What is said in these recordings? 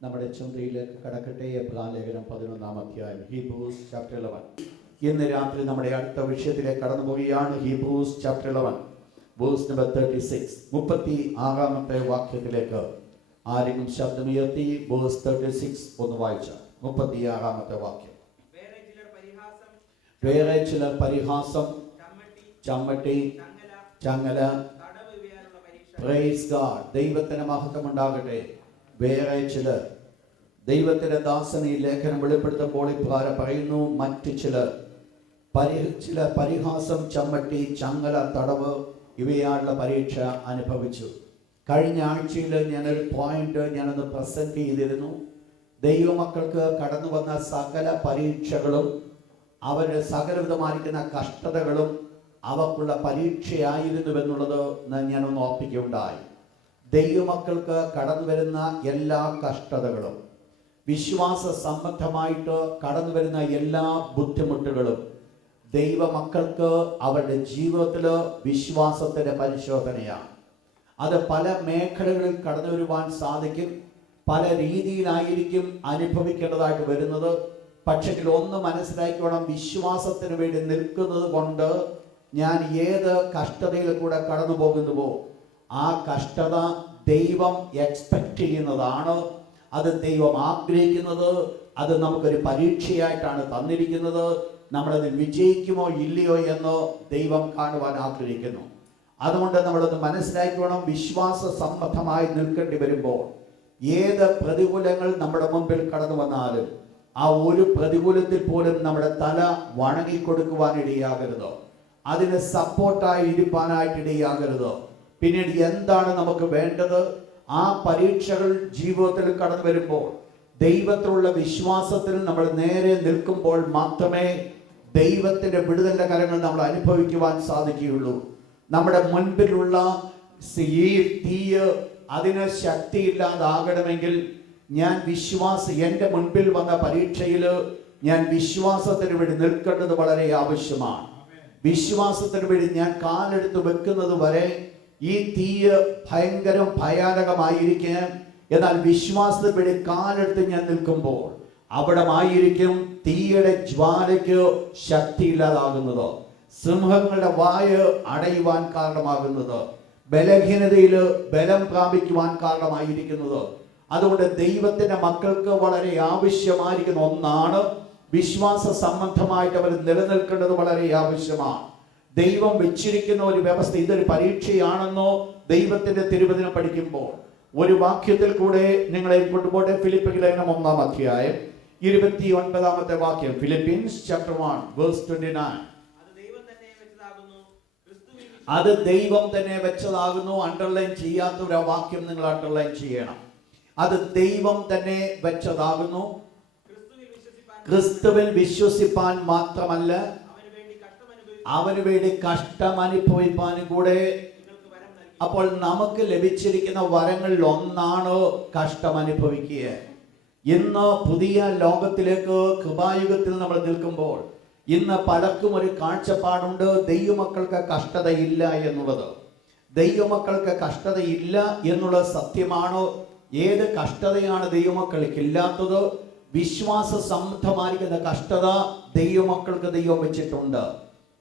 നമ്മുടെ ചിന്തയിലേക്ക് കടക്കട്ടെ. എബ്രായ ലേഖനം 11-ാം അധ്യായം, ഹീബ്രൂസ് ചാപ്റ്റർ 11. ഇന്ന് രാത്രി നമ്മുടെ അടുത്ത വിഷയത്തിലേക്ക് കടന്നു പോവുകയാണ്. ഹീബ്രൂസ് ചാപ്റ്റർ 11 വേഴ്സ് നമ്പർ 36, 36-ാമത്തെ വാക്യത്തിലേക്ക് ആരെങ്കിലും ശബ്ദമുയർത്തി വേഴ്സ് 36 ഒന്ന് വായിച്ച 36-ാമത്തെ വാക്യം. വേറെ ചിലർ പരിഹാസം, ചമ്മട്ടി, ചങ്ങല, പ്രൈസ് ഗോഡ്, ദൈവത്തിന് മഹത്വം ഉണ്ടാകട്ടെ. വേറെ ചിലർ, ദൈവത്തിന്റെ ദാസൻ ഈ ലേഖനം വെളിപ്പെടുത്തുമ്പോൾ ഇപ്രകാരം പറയുന്നു, മറ്റു ചിലർ പരിഹാസം, ചമ്മട്ടി, ചങ്ങല, തടവ് ഇവയാളുടെ പരീക്ഷ അനുഭവിച്ചു. കഴിഞ്ഞ ആഴ്ചയിൽ ഞാനൊരു പോയിന്റ് ഞാനൊന്ന് പ്രസന്റ് ചെയ്തിരുന്നു. ദൈവമക്കൾക്ക് കടന്നു വന്ന സകല പരീക്ഷകളും അവരുടെ സകലവിധമായിരിക്കുന്ന കഷ്ടതകളും അവർക്കുള്ള പരീക്ഷയായിരുന്നുവെന്നുള്ളത് ഞാനൊന്ന് ഓർപ്പിക്കുകയുണ്ടായി. ദൈവമക്കൾക്ക് കടന്നു വരുന്ന എല്ലാ കഷ്ടതകളും, വിശ്വാസ സംബന്ധമായിട്ട് കടന്നു വരുന്ന എല്ലാ ബുദ്ധിമുട്ടുകളും ദൈവമക്കൾക്ക് അവരുടെ ജീവിതത്തിൽ വിശ്വാസത്തിൻ്റെ പരിശോധനയാണ്. അത് പല മേഖലകളിൽ കടന്നു വരുവാൻ സാധിക്കും, പല രീതിയിലായിരിക്കും അനുഭവിക്കേണ്ടതായിട്ട് വരുന്നത്. പക്ഷേ ഒന്ന് മനസ്സിലാക്കിക്കോണം, വിശ്വാസത്തിന് വേണ്ടി നിൽക്കുന്നത് കൊണ്ട് ഞാൻ ഏത് കഷ്ടതയിൽ കൂടെ കടന്നു പോകുന്നുവോ ആ കഷ്ടത ദൈവം എക്സ്പെക്റ്റ് ചെയ്യുന്നതാണ്, അത് ദൈവം ആഗ്രഹിക്കുന്നത്, അത് നമുക്കൊരു പരീക്ഷയായിട്ടാണ് തന്നിരിക്കുന്നത്. നമ്മളത് വിജയിക്കുമോ ഇല്ലയോ എന്ന് ദൈവം കാണുവാൻ ആഗ്രഹിക്കുന്നു. അതുകൊണ്ട് നമ്മളത് മനസ്സിലാക്കണം. വിശ്വാസ സംബന്ധമായി നിൽക്കേണ്ടി വരുമ്പോൾ ഏത് പ്രതികൂലങ്ങൾ നമ്മുടെ മുമ്പിൽ കടന്നു വന്നാലും ആ ഒരു പ്രതികൂലത്തിൽ പോലും നമ്മുടെ തല വണങ്ങിക്കൊടുക്കുവാൻ ഇടയാകരുത്, അതിന് സപ്പോർട്ടായി ഇരിക്കാനായിട്ട് ഇടയാകരുത്. പിന്നീട് എന്താണ് നമുക്ക് വേണ്ടത്? ആ പരീക്ഷകൾ ജീവിതത്തിൽ കടന്നു വരുമ്പോൾ ദൈവത്തിലുള്ള വിശ്വാസത്തിൽ നമ്മൾ നേരെ നിൽക്കുമ്പോൾ മാത്രമേ ദൈവത്തിന്റെ വിടുതലിന്റെ കരങ്ങൾ നമ്മൾ അനുഭവിക്കുവാൻ സാധിക്കുകയുള്ളൂ. നമ്മുടെ മുൻപിലുള്ള ഈ തീയ് അതിന് ശക്തിയില്ലാതാകണമെങ്കിൽ എൻ്റെ മുൻപിൽ വന്ന പരീക്ഷയിൽ ഞാൻ വിശ്വാസത്തിന് വേണ്ടി നിൽക്കേണ്ടത് വളരെ ആവശ്യമാണ്. വിശ്വാസത്തിന് വേണ്ടി ഞാൻ കാലെടുത്ത് വെക്കുന്നത് വരെ ഈ തീയ് ഭയാനകമായിരിക്കാം. എന്നാൽ വിശ്വാസത്തിന് വേണ്ടി കാലെടുത്ത് ഞാൻ നിൽക്കുമ്പോൾ അവിടെ ആയിരിക്കും തീയുടെ ജ്വാലയ്ക്ക് ശക്തിയില്ലാതാകുന്നത്, സിംഹങ്ങളുടെ വായ അടയുവാൻ കാരണമാകുന്നത്, ബലഹീനതയിൽ ബലം പ്രാപിക്കുവാൻ കാരണമായിരിക്കുന്നത്. അതുകൊണ്ട് ദൈവത്തിന്റെ മക്കൾക്ക് വളരെ ആവശ്യമായിരിക്കുന്ന ഒന്നാണ് വിശ്വാസ സംബന്ധമായിട്ട് അവർ നിലനിൽക്കേണ്ടത് വളരെ ആവശ്യമാണ്. ദൈവം വെച്ചിരിക്കുന്ന ഒരു വ്യവസ്ഥ, ഇതൊരു പരീക്ഷയാണെന്നോ ദൈവത്തിന്റെ തിരുവചനം പഠിക്കുമ്പോൾ ഒരു വാക്യത്തിൽ കൂടെ നിങ്ങളെ കൊണ്ടുപോട്ടെ. ഫിലിപ്പിയർ ലേഖനം 1-ാം അധ്യായം 29-ാമത്തെ വാക്യം, ഫിലിപ്പീൻസ് ചാപ്റ്റർ 1 വേഴ്സ് 29. അത് ദൈവം തന്നെ വെച്ചതാകുന്നു. അണ്ടർലൈൻ ചെയ്യാത്ത ഒരു വാക്യം നിങ്ങൾ അണ്ടർലൈൻ ചെയ്യണം. അത് ദൈവം തന്നെ വെച്ചതാകുന്നു. ക്രിസ്തുവിൽ വിശ്വസിപ്പാൻ മാത്രമല്ല, അവന് വേണ്ടി കഷ്ടം അനുഭവിപ്പാനും കൂടെ. അപ്പോൾ നമുക്ക് ലഭിച്ചിരിക്കുന്ന വരങ്ങളിൽ ഒന്നാണ് കഷ്ടം അനുഭവിക്കുക. ഇന്ന് പുതിയ ലോകത്തിലേക്ക്, കൃപായുഗത്തിൽ നമ്മൾ നിൽക്കുമ്പോൾ ഇന്ന് പലർക്കും ഒരു കാഴ്ചപ്പാടുണ്ട്, ദൈവമക്കൾക്ക് കഷ്ടതയില്ല എന്നുള്ളത്. ദൈവമക്കൾക്ക് കഷ്ടതയില്ല എന്നുള്ളത് സത്യമാണോ? ഏത് കഷ്ടതയാണ് ദൈവമക്കൾക്ക് ഇല്ലാത്തത്? വിശ്വാസ സംബന്ധമായിരിക്കുന്ന കഷ്ടത ദൈവമക്കൾക്ക് ദൈവം വെച്ചിട്ടുണ്ട്.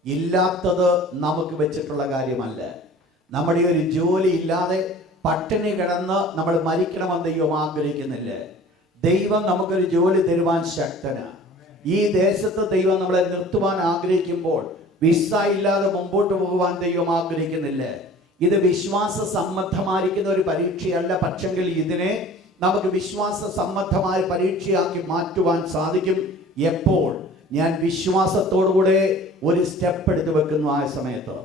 ഇല്ലാത്തത് നമുക്ക് വെച്ചിട്ടുള്ള കാര്യമല്ല. നമ്മുടെ ഒരു ജോലി ഇല്ലാതെ പട്ടിണി കിടന്ന് നമ്മൾ മരിക്കണമെന്ന് ദൈവം ആഗ്രഹിക്കുന്നില്ല. ദൈവം നമുക്കൊരു ജോലി തരുവാൻ ശക്തനാണ്. ഈ ദേശത്ത് ദൈവം നമ്മളെ നിർത്തുവാൻ ആഗ്രഹിക്കുമ്പോൾ വിസ ഇല്ലാതെ മുമ്പോട്ട് പോകുവാൻ ദൈവം ആഗ്രഹിക്കുന്നില്ല. ഇത് വിശ്വാസ സംബന്ധമായിരിക്കുന്ന ഒരു പരീക്ഷയല്ല. പക്ഷെങ്കിൽ ഇതിനെ നമുക്ക് വിശ്വാസ സംബന്ധമായ പരീക്ഷയാക്കി മാറ്റുവാൻ സാധിക്കും. എപ്പോൾ ഞാൻ വിശ്വാസത്തോടുകൂടെ ഒരു സ്റ്റെപ്പ് എടുത്ത് വെക്കുന്നു, ആ സമയത്ത്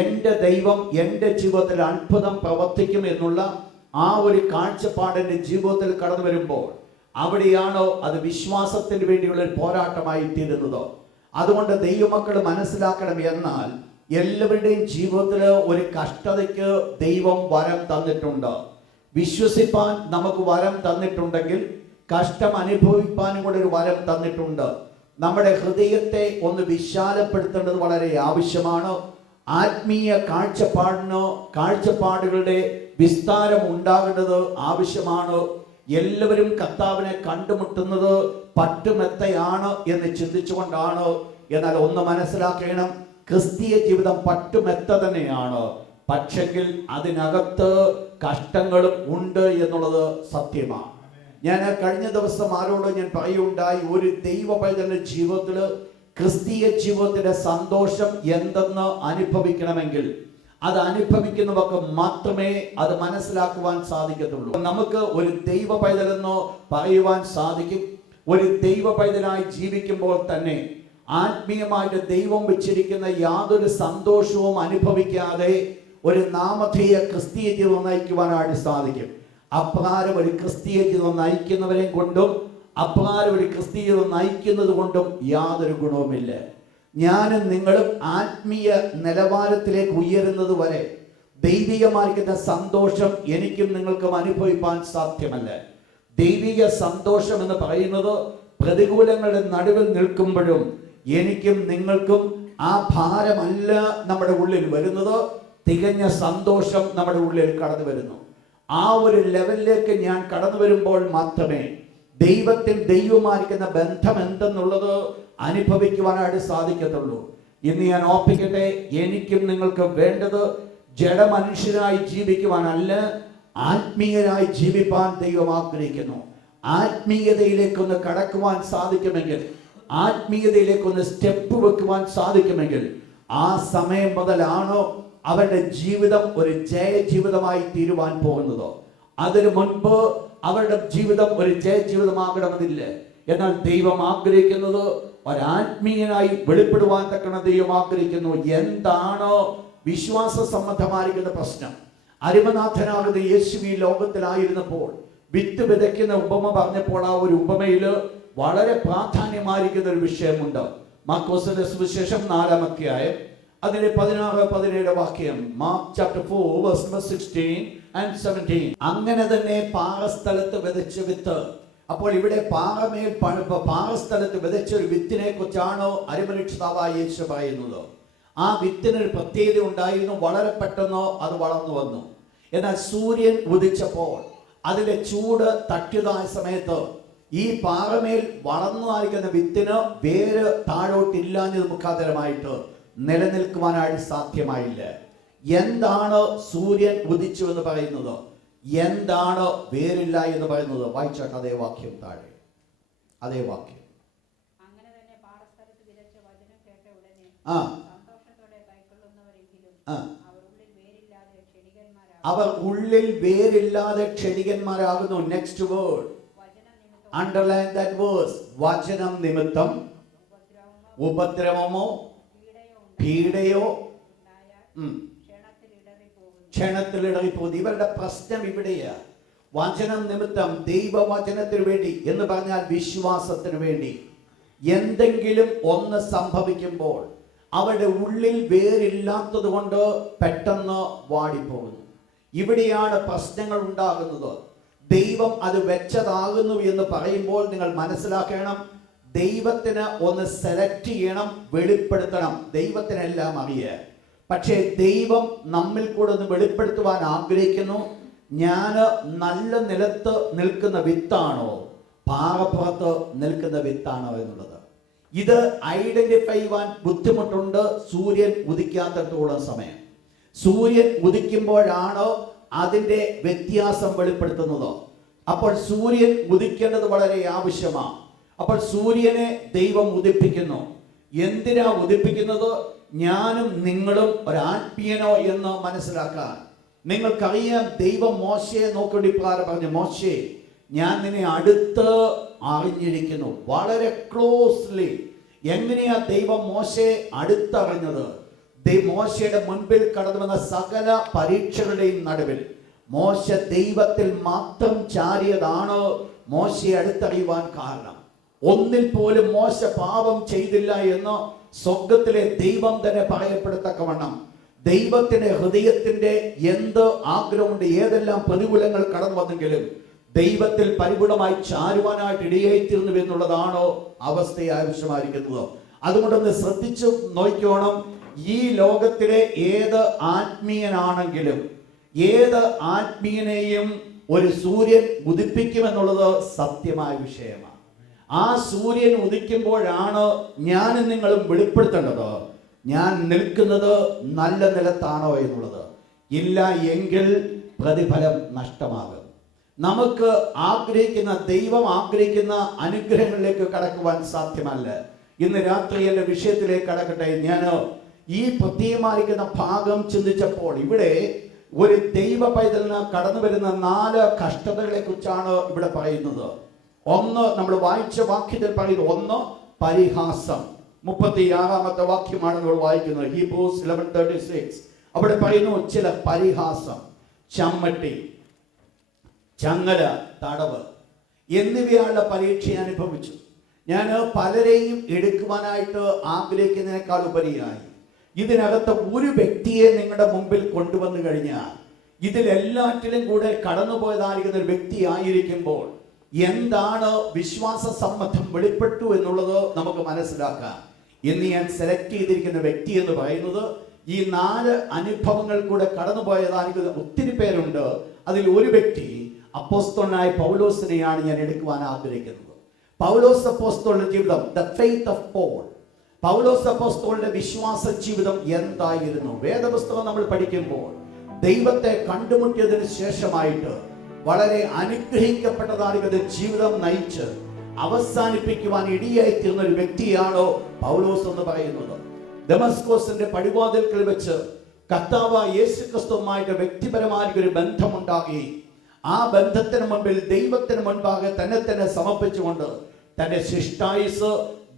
എൻ്റെ ദൈവം എൻ്റെ ജീവിതത്തിൽ അത്ഭുതം പ്രവർത്തിക്കും എന്നുള്ള ആ ഒരു കാഴ്ചപ്പാട് എൻ്റെ ജീവിതത്തിൽ കടന്നു വരുമ്പോൾ അവിടെയാണോ അത് വിശ്വാസത്തിന് വേണ്ടിയുള്ള ഒരു പോരാട്ടമായി തീരുന്നത്. അതുകൊണ്ട് ദൈവമക്കൾ മനസ്സിലാക്കണം, എന്നാൽ എല്ലാവരുടെയും ജീവിതത്തിൽ ഒരു കഷ്ടതയ്ക്ക് ദൈവം വരം തന്നിട്ടുണ്ട്. വിശ്വസിപ്പാൻ നമുക്ക് വരം തന്നിട്ടുണ്ടെങ്കിൽ കഷ്ടം അനുഭവിപ്പാനും കൂടെ ഒരു വരം തന്നിട്ടുണ്ട്. നമ്മുടെ ഹൃദയത്തെ ഒന്ന് വിശാലപ്പെടുത്തേണ്ടത് വളരെ ആവശ്യമാണ്. ആത്മീയ കാഴ്ചപ്പാടുകളുടെ വിസ്താരം ഉണ്ടാകേണ്ടത് ആവശ്യമാണ്. എല്ലാവരും കർത്താവിനെ കണ്ടുമുട്ടുന്നത് പട്ടുമെത്തയാണ് എന്ന് ചിന്തിച്ചുകൊണ്ടാണ്. എന്നാൽ ഒന്ന് മനസ്സിലാക്കണം, ക്രിസ്തീയ ജീവിതം പട്ടുമെത്ത തന്നെയാണ്. പക്ഷെങ്കിൽ അതിനകത്ത് കഷ്ടങ്ങളും ഉണ്ട് എന്നുള്ളത് സത്യമാണ്. ഞാൻ കഴിഞ്ഞ ദിവസം ആരോട് ഞാൻ പറയുകയുണ്ടായി, ഒരു ദൈവ പൈതലിന്റെ ജീവിതത്തിൽ ക്രിസ്തീയ ജീവിതത്തിന്റെ സന്തോഷം എന്തെന്ന് അനുഭവിക്കണമെങ്കിൽ അത് അനുഭവിക്കുന്നവർക്ക് മാത്രമേ അത് മനസ്സിലാക്കുവാൻ സാധിക്കത്തുള്ളൂ. നമുക്ക് ഒരു ദൈവ പൈതലെന്നോ പറയുവാൻ സാധിക്കും. ഒരു ദൈവ പൈതലായി ജീവിക്കുമ്പോൾ തന്നെ ആത്മീയമായിട്ട് ദൈവം വെച്ചിരിക്കുന്ന യാതൊരു സന്തോഷവും അനുഭവിക്കാതെ ഒരു നാമധേയ ക്രിസ്തീയ ജീവിതം നയിക്കുവാനായിട്ട് സാധിക്കും. അപ്രകാരം ഒരു ക്രിസ്തീയ ജീവിതം നയിക്കുന്നവരെ കൊണ്ടും അപ്രകാരം ഒരു ക്രിസ്തീയ ജീവിതം നയിക്കുന്നത് കൊണ്ടും യാതൊരു ഗുണവുമില്ല. ഞാനും നിങ്ങളും ആത്മീയ നിലവാരത്തിലേക്ക് ഉയരുന്നത് വരെ ദൈവികമായിരിക്കുന്ന സന്തോഷം എനിക്കും നിങ്ങൾക്കും അനുഭവിക്കാൻ സാധ്യമല്ല. ദൈവിക സന്തോഷം എന്ന് പറയുന്നത് പ്രതികൂലങ്ങളുടെ നടുവിൽ നിൽക്കുമ്പോഴും എനിക്കും നിങ്ങൾക്കും ആ ഭാരമല്ല നമ്മുടെ ഉള്ളിൽ വരുന്നത്, തികഞ്ഞ സന്തോഷം നമ്മുടെ ഉള്ളിൽ കടന്നു വരുന്നു. ആ ഒരു ലെവലിലേക്ക് ഞാൻ കടന്നു വരുമ്പോൾ മാത്രമേ ദൈവത്തിൽ ദൈവമായിരിക്കുന്ന ബന്ധം എന്തെന്നുള്ളത് അനുഭവിക്കുവാനായിട്ട് സാധിക്കത്തുള്ളൂ. ഇന്ന് ഞാൻ ഓർപ്പിക്കട്ടെ, എനിക്കും നിങ്ങൾക്കും വേണ്ടത് ജഡമനുഷ്യരായി ജീവിക്കുവാനല്ല, ആത്മീയരായി ജീവിപ്പാൻ ദൈവം ആഗ്രഹിക്കുന്നു. ആത്മീയതയിലേക്കൊന്ന് കടക്കുവാൻ സാധിക്കുമെങ്കിൽ, ആത്മീയതയിലേക്കൊന്ന് സ്റ്റെപ്പ് വെക്കുവാൻ സാധിക്കുമെങ്കിൽ ആ സമയം മുതലാണോ അവരുടെ ജീവിതം ഒരു ജയ ജീവിതമായി തീരുവാൻ പോകുന്നത്. അതിനു മുൻപ് അവരുടെ ജീവിതം ഒരു ജയ ജീവിതമാകണമെന്നില്ല. എന്നാൽ ദൈവം ആഗ്രഹിക്കുന്നത് ഒരാത്മീയനായി വെളിപ്പെടുവാൻ തക്കണ ദൈവം ആഗ്രഹിക്കുന്നു. എന്താണോ വിശ്വാസ സംബന്ധമായിരിക്കുന്ന പ്രശ്നം? അരിമനാഥനാകുന്ന യേശു ഈ ലോകത്തിലായിരുന്നപ്പോൾ വിത്ത് വിതയ്ക്കുന്ന ഉപമ പറഞ്ഞപ്പോൾ ആ ഒരു ഉപമയിൽ വളരെ പ്രാധാന്യമായിരിക്കുന്ന ഒരു വിഷയമുണ്ട്. മാർക്കോസിന്റെ സുവിശേഷം 4-ാം അധ്യായം അതിന്റെ 16-17 വാക്യം. Mark chapter 4 verse 16 and 17. അങ്ങനെ തന്നെ പാറസ്ഥലത്ത് വിതച്ച വിത്ത്. അപ്പോൾ ഇവിടെ പാറസ്ഥലത്ത് വിതച്ച ഒരു വിത്തിനെ കുറിച്ചാണ് അരിമരക്ഷിതാവായ യേശു പറയുന്നത്. ആ വിത്തിനൊരു പ്രത്യേകത ഉണ്ടായിരുന്നു, വളരെ പെട്ടെന്ന് അത് വളർന്നു വന്നു. എന്നാൽ സൂര്യൻ ഉദിച്ചപ്പോൾ അതിന്റെ ചൂട് തട്ടിയതായ സമയത്ത് ഈ പാറമേൽ വളർന്നതായിരിക്കുന്ന വിത്തിന് വേര് താഴോട്ടില്ലാഞ്ഞത് മുഖാന്തരമായിട്ട് നിലനിൽക്കുവാനായിട്ട് സാധ്യമായില്ല. എന്താണ് സൂര്യൻ ഉദിച്ചു എന്ന് പറയുന്നത്? എന്താണ് വേരില്ല എന്ന് പറയുന്നത്? വായിച്ചാട്ട് അതേ വാക്യം താഴെ, അതേ വാക്യം. അവർ ഉള്ളിൽ വേരില്ലാതെ ക്ഷണികന്മാരാകുന്നു. Next word, underline that verse. വചനം നിമിത്തം ഉപദ്രവമോ പീഡയോ ക്ഷണത്തിൽ ഇടറിപ്പോകുന്നു. ഇവരുടെ പ്രശ്നം ഇവിടെയാ. വചനം നിമിത്തം, ദൈവവചനത്തിന് വേണ്ടി എന്ന് പറഞ്ഞാൽ വിശ്വാസത്തിന് വേണ്ടി എന്തെങ്കിലും ഒന്ന് സംഭവിക്കുമ്പോൾ അവരുടെ ഉള്ളിൽ വേരില്ലാത്തത് കൊണ്ട് പെട്ടെന്ന് വാടിപ്പോകുന്നു. ഇവിടെയാണ് പ്രശ്നങ്ങൾ ഉണ്ടാകുന്നത്. ദൈവം അത് വെച്ചതാകുന്നു എന്ന് പറയുമ്പോൾ നിങ്ങൾ മനസ്സിലാക്കണം, ദൈവത്തിന് ഒന്ന് സെലക്ട് ചെയ്യണം, വെളിപ്പെടുത്തണം. ദൈവത്തിനെല്ലാം അറിയാം. പക്ഷേ ദൈവം നമ്മിൽ കൂടെ ഒന്ന് വെളിപ്പെടുത്തുവാൻ ആഗ്രഹിക്കുന്നു. ഞാൻ നല്ല നിലത്ത് നിൽക്കുന്ന വിത്താണോ പാറപ്പുറത്ത് നിൽക്കുന്ന വിത്താണോ എന്നുള്ളത്. ഇത് ഐഡന്റിഫൈ ചെയ്യാൻ ബുദ്ധിമുട്ടുണ്ട്. സൂര്യൻ ഉദിക്കാത്തത്തോളം സമയം, സൂര്യൻ ഉദിക്കുമ്പോഴാണോ അതിൻ്റെ വ്യത്യാസം വെളിപ്പെടുത്തുന്നത്. അപ്പോൾ സൂര്യൻ ഉദിക്കേണ്ടത് വളരെ ആവശ്യമാണ്. അപ്പോൾ സൂര്യനെ ദൈവം ഉദിപ്പിക്കുന്നു. എന്തിനാ ഉദിപ്പിക്കുന്നത്? ഞാനും നിങ്ങളും ഒരാത്മീയനോ എന്ന് മനസ്സിലാക്കാൻ. നിങ്ങൾക്കറിയാം, ദൈവം മോശയെ നോക്കേണ്ടി പറഞ്ഞു, മോശേ ഞാൻ നിന്നെ അടുത്ത് അറിഞ്ഞിരിക്കുന്നു. വളരെ ക്ലോസ്ലി. എങ്ങനെയാ ദൈവം മോശയെ അടുത്തറിഞ്ഞത്? മോശയുടെ മുൻപിൽ കടന്നു വന്ന സകല പരീക്ഷകളുടെയും നടുവിൽ മോശ ദൈവത്തിൽ മാത്രം ചാരിയതാണ് മോശയെ അടുത്തറിയുവാൻ കാരണം. ഒന്നിൽ പോലും മോശ പാപം ചെയ്തില്ല എന്ന് സ്വർഗത്തിലെ ദൈവം തന്നെ പറയപ്പെടത്തക്കവണ്ണം ദൈവത്തിന്റെ ഹൃദയത്തിന്റെ എന്ത് ആഗ്രഹമുണ്ട്, ഏതെല്ലാം പ്രതികൂലങ്ങൾ കടന്നു വന്നെങ്കിലും ദൈവത്തിൽ പരിപൂർണമായി ചാരുവാനായിട്ട് ഇടയായിത്തീർന്നു എന്നുള്ളതാണോ അവസ്ഥ ആവശ്യമായിരിക്കുന്നത്. അതുകൊണ്ടൊന്ന് ശ്രദ്ധിച്ചു നോക്കിക്കോണം. ഈ ലോകത്തിലെ ഏത് ആത്മീയനാണെങ്കിലും ഏത് ആത്മീയനെയും ഒരു സൂര്യൻ ഉദിപ്പിക്കുമെന്നുള്ളത് സത്യമായ വിഷയമാണ്. ആ സൂര്യൻ ഉദിക്കുമ്പോഴാണ് ഞാനും നിങ്ങളും വെളിപ്പെടുത്തേണ്ടത് ഞാൻ നിൽക്കുന്നത് നല്ല നിലത്താണോ എന്നുള്ളത്. ഇല്ല എങ്കിൽ പ്രതിഫലം നഷ്ടമാകും. നമുക്ക് ആഗ്രഹിക്കുന്ന ദൈവം ആഗ്രഹിക്കുന്ന അനുഗ്രഹങ്ങളിലേക്ക് കടക്കുവാൻ സാധ്യമല്ല. ഇന്ന് രാത്രി എൻ്റെ വിഷയത്തിലേക്ക് കടക്കട്ടെ. ഞാൻ ഈ പ്രത്യേകമായിരിക്കുന്ന ഭാഗം ചിന്തിച്ചപ്പോൾ ഇവിടെ ഒരു ദൈവ പൈതലിന് കടന്നു വരുന്ന 4 കഷ്ടതകളെ കുറിച്ചാണ് ഇവിടെ പറയുന്നത്. ഒന്ന്, നമ്മൾ വായിച്ച വാക്യത്തിൽ പറയുന്നത്, ഒന്ന് പരിഹാസം. 36-ാമത്തെ വാക്യമാണ് നമ്മൾ വായിക്കുന്നത്, ഹീബ്രൂസ് 11:36. അവിടെ പറയുന്നു ചില പരിഹാസം, ചമ്മട്ടി, ചങ്ങല, തടവ് എന്നിവയുള്ള പരീക്ഷ അനുഭവിച്ചു. ഞാൻ പലരെയും എടുക്കുവാനായിട്ട് ആഗ്രഹിക്കുന്നതിനേക്കാൾ ഉപരിയായി ഇതിനകത്ത് ഒരു വ്യക്തിയെ നിങ്ങളുടെ മുമ്പിൽ കൊണ്ടുവന്നു കഴിഞ്ഞാൽ ഇതിലെല്ലാറ്റിലും കൂടെ കടന്നുപോയതായിരിക്കുന്ന ഒരു വ്യക്തി ആയിരിക്കുമ്പോൾ എന്താണ് വിശ്വാസ സമ്മതം വെളിപ്പെട്ടു എന്നുള്ളത് നമുക്ക് മനസ്സിലാക്കാം. ഇന്ന് ഞാൻ സെലക്ട് ചെയ്തിരിക്കുന്ന വ്യക്തി എന്ന് പറയുന്നത് ഈ 4 അനുഭവങ്ങൾ കൂടെ കടന്നുപോയതായിരിക്കുന്ന ഒത്തിരി പേരുണ്ട്. അതിൽ ഒരു വ്യക്തി അപ്പോസ്തലനായ പൗലോസിനെയാണ് ഞാൻ എടുക്കുവാൻ ആഗ്രഹിക്കുന്നത്. പൗലോസ് അപ്പോസ്തലന്റെ ജീവിതം, ദ ഫെയ്ത്ത് ഓഫ് പോൾ, പൗലോസ് അപ്പോസ്തലന്റെ വിശ്വാസ ജീവിതം എന്തായിരുന്നു? വേദപുസ്തകം നമ്മൾ പഠിക്കുമ്പോൾ ദൈവത്തെ കണ്ടുമുട്ടിയതിന് ശേഷമായിട്ട് വളരെ അനുഗ്രഹിക്കപ്പെട്ടതായിരിക്കുന്ന ജീവിതം നയിച്ച് അവസാനിപ്പിക്കുവാൻ ഇടിയായി തീർന്ന ഒരു വ്യക്തിയാണോ പൗലോസ് എന്ന് പറയുന്നത്. ദമസ്കോസിന്റെ പടിവാതിൽക്കൽ വെച്ച് കർത്താവായ യേശുക്രിസ്തുവുമായിട്ട് വ്യക്തിപരമായ ഒരു ബന്ധമുണ്ടാക്കി ആ ബന്ധത്തിന് മുമ്പിൽ ദൈവത്തിന് മുൻപാകെ തന്നെ സമർപ്പിച്ചുകൊണ്ട് തന്റെ ശിഷ്ടായുസ്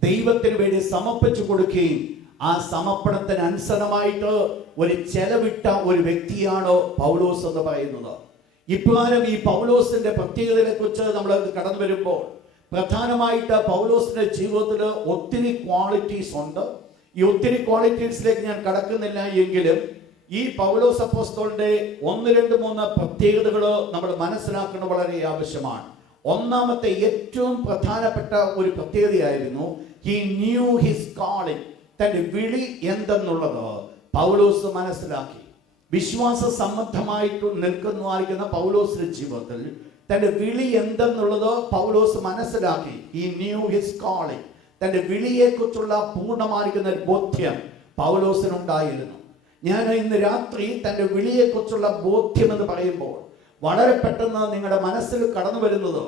ദൈവത്തിന് വേണ്ടി സമർപ്പിച്ചു കൊടുക്കുകയും ആ സമർപ്പണത്തിന് അനുസരണമായിട്ട് ഒരു ചെലവിട്ട ഒരു വ്യക്തിയാണോ പൗലോസ് എന്ന് പറയുന്നത്. ഇപ്രകാരം ഈ പൗലോസിന്റെ പ്രത്യേകതയെ കുറിച്ച് നമ്മൾ കടന്നു വരുമ്പോൾ പ്രധാനമായിട്ട് പൗലോസിന്റെ ജീവിതത്തിൽ ഒത്തിരി ക്വാളിറ്റീസ് ഉണ്ട്. ഈ ഒത്തിരി ക്വാളിറ്റീസിലേക്ക് ഞാൻ കടക്കുന്നില്ല എങ്കിലും ഈ പൗലോസ് അപ്പോസ്തലന്റെ 1, 2, 3 പ്രത്യേകതകൾ നമ്മൾ മനസ്സിലാക്കുന്നത് വളരെ ആവശ്യമാണ്. ഒന്നാമത്തെ ഏറ്റവും പ്രധാനപ്പെട്ട ഒരു പ്രത്യേകതയായിരുന്നു he knew his calling. തന്റെ വിളി എന്തെന്നുള്ളത് പൗലോസ് മനസ്സിലാക്കി. വിശ്വാസ സംബന്ധമായിട്ട് നിൽക്കുന്നതായിരിക്കുന്ന പൗലോസിന്റെ ജീവിതത്തിൽ തന്റെ വിളി എന്തെന്നുള്ളത് പൗലോസ് മനസ്സിലാക്കി. he knew his calling. തന്റെ വിളിയെക്കുറിച്ചുള്ള പൂർണ്ണമായിരിക്കുന്ന ഒരു ബോധ്യം പൗലോസിനുണ്ടായിരുന്നു. ഞാൻ ഇന്ന് രാത്രി തന്റെ വിളിയെക്കുറിച്ചുള്ള ബോധ്യം എന്ന് പറയുമ്പോൾ വളരെ പെട്ടെന്ന് നിങ്ങളുടെ മനസ്സിൽ കടന്നു വരുന്നത്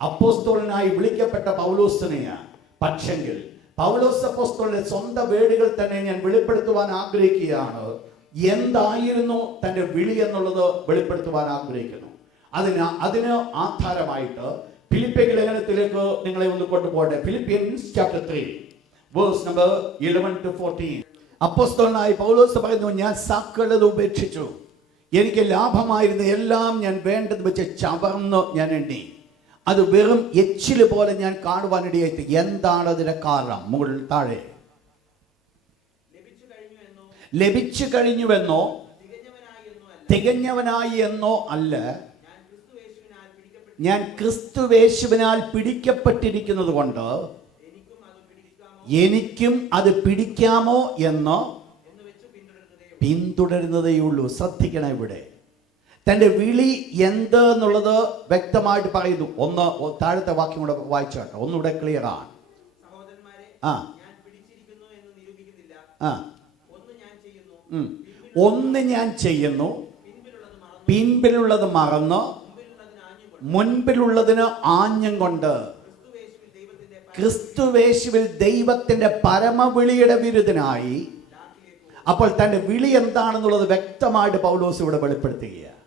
അപ്പോസ്തലനായി വിളിക്കപ്പെട്ട പൗലോസിനെയാണ്. പക്ഷെങ്കിൽ പൗലോസ് അപ്പോസ്തലന്റെ സ്വന്തം വേടുകൾ തന്നെ ഞാൻ വെളിപ്പെടുത്തുവാൻ ആഗ്രഹിക്കുകയാണ്. എന്തായിരുന്നു തന്റെ വിളി എന്നുള്ളത് വെളിപ്പെടുത്തുവാൻ ആഗ്രഹിക്കുന്നു. അതിന് ആധാരമായിട്ട് ഫിലിപ്പിയൻ ലേഖനത്തിലേക്ക് നിങ്ങളെ ഒന്ന് കൊണ്ടുപോകട്ടെ. Philippians chapter 3 verse number 11 to 14. അപ്പോസ്തലനായ പൗലോസ് പറയുന്നു, ഞാൻ സകലതും ഉപേക്ഷിച്ചു, എനിക്ക് ലാഭമായിരുന്ന എല്ലാം ഞാൻ വേണ്ടത് വെച്ച് ചവർന്ന് ഞാൻ എണ്ണി, അത് വെറും എച്ചില് പോലെ ഞാൻ കാണുവാനിടയായിട്ട്. എന്താണ് അതിന്റെ കാരണം? മുകളിൽ താഴെ ലഭിച്ചു കഴിഞ്ഞുവെന്നോ തികഞ്ഞവനായി എന്നോ അല്ല, ഞാൻ ക്രിസ്തുവേശുവിനാൽ പിടിക്കപ്പെട്ടിരിക്കുന്നത് കൊണ്ട് എനിക്കും അത് പിടിക്കാമോ എന്ന് പിന്തുടരുന്നതേയുള്ളൂ. ശ്രദ്ധിക്കണം, ഇവിടെ തന്റെ വിളി എന്ത് എന്നുള്ളത് വ്യക്തമായിട്ട് പറയുന്നു. ഒന്ന് താഴത്തെ വാക്യം കൂടെ വായിച്ചോട്ടെ, ഒന്നുകൂടെ ക്ലിയർ ആണ്. ഒന്ന് ഞാൻ ചെയ്യുന്നു, പിൻപിലുള്ളത് മറന്ന് മുൻപിലുള്ളതിന് ആഞ്ഞം കൊണ്ട് ക്രിസ്തുവേശുവിൽ ദൈവത്തിന്റെ പരമവിളിയുടെ വിരുദ്ധനായി. അപ്പോൾ തന്റെ വിളി എന്താണെന്നുള്ളത് വ്യക്തമായിട്ട് പൗലോസ് ഇവിടെ വെളിപ്പെടുത്തുകയാണ്.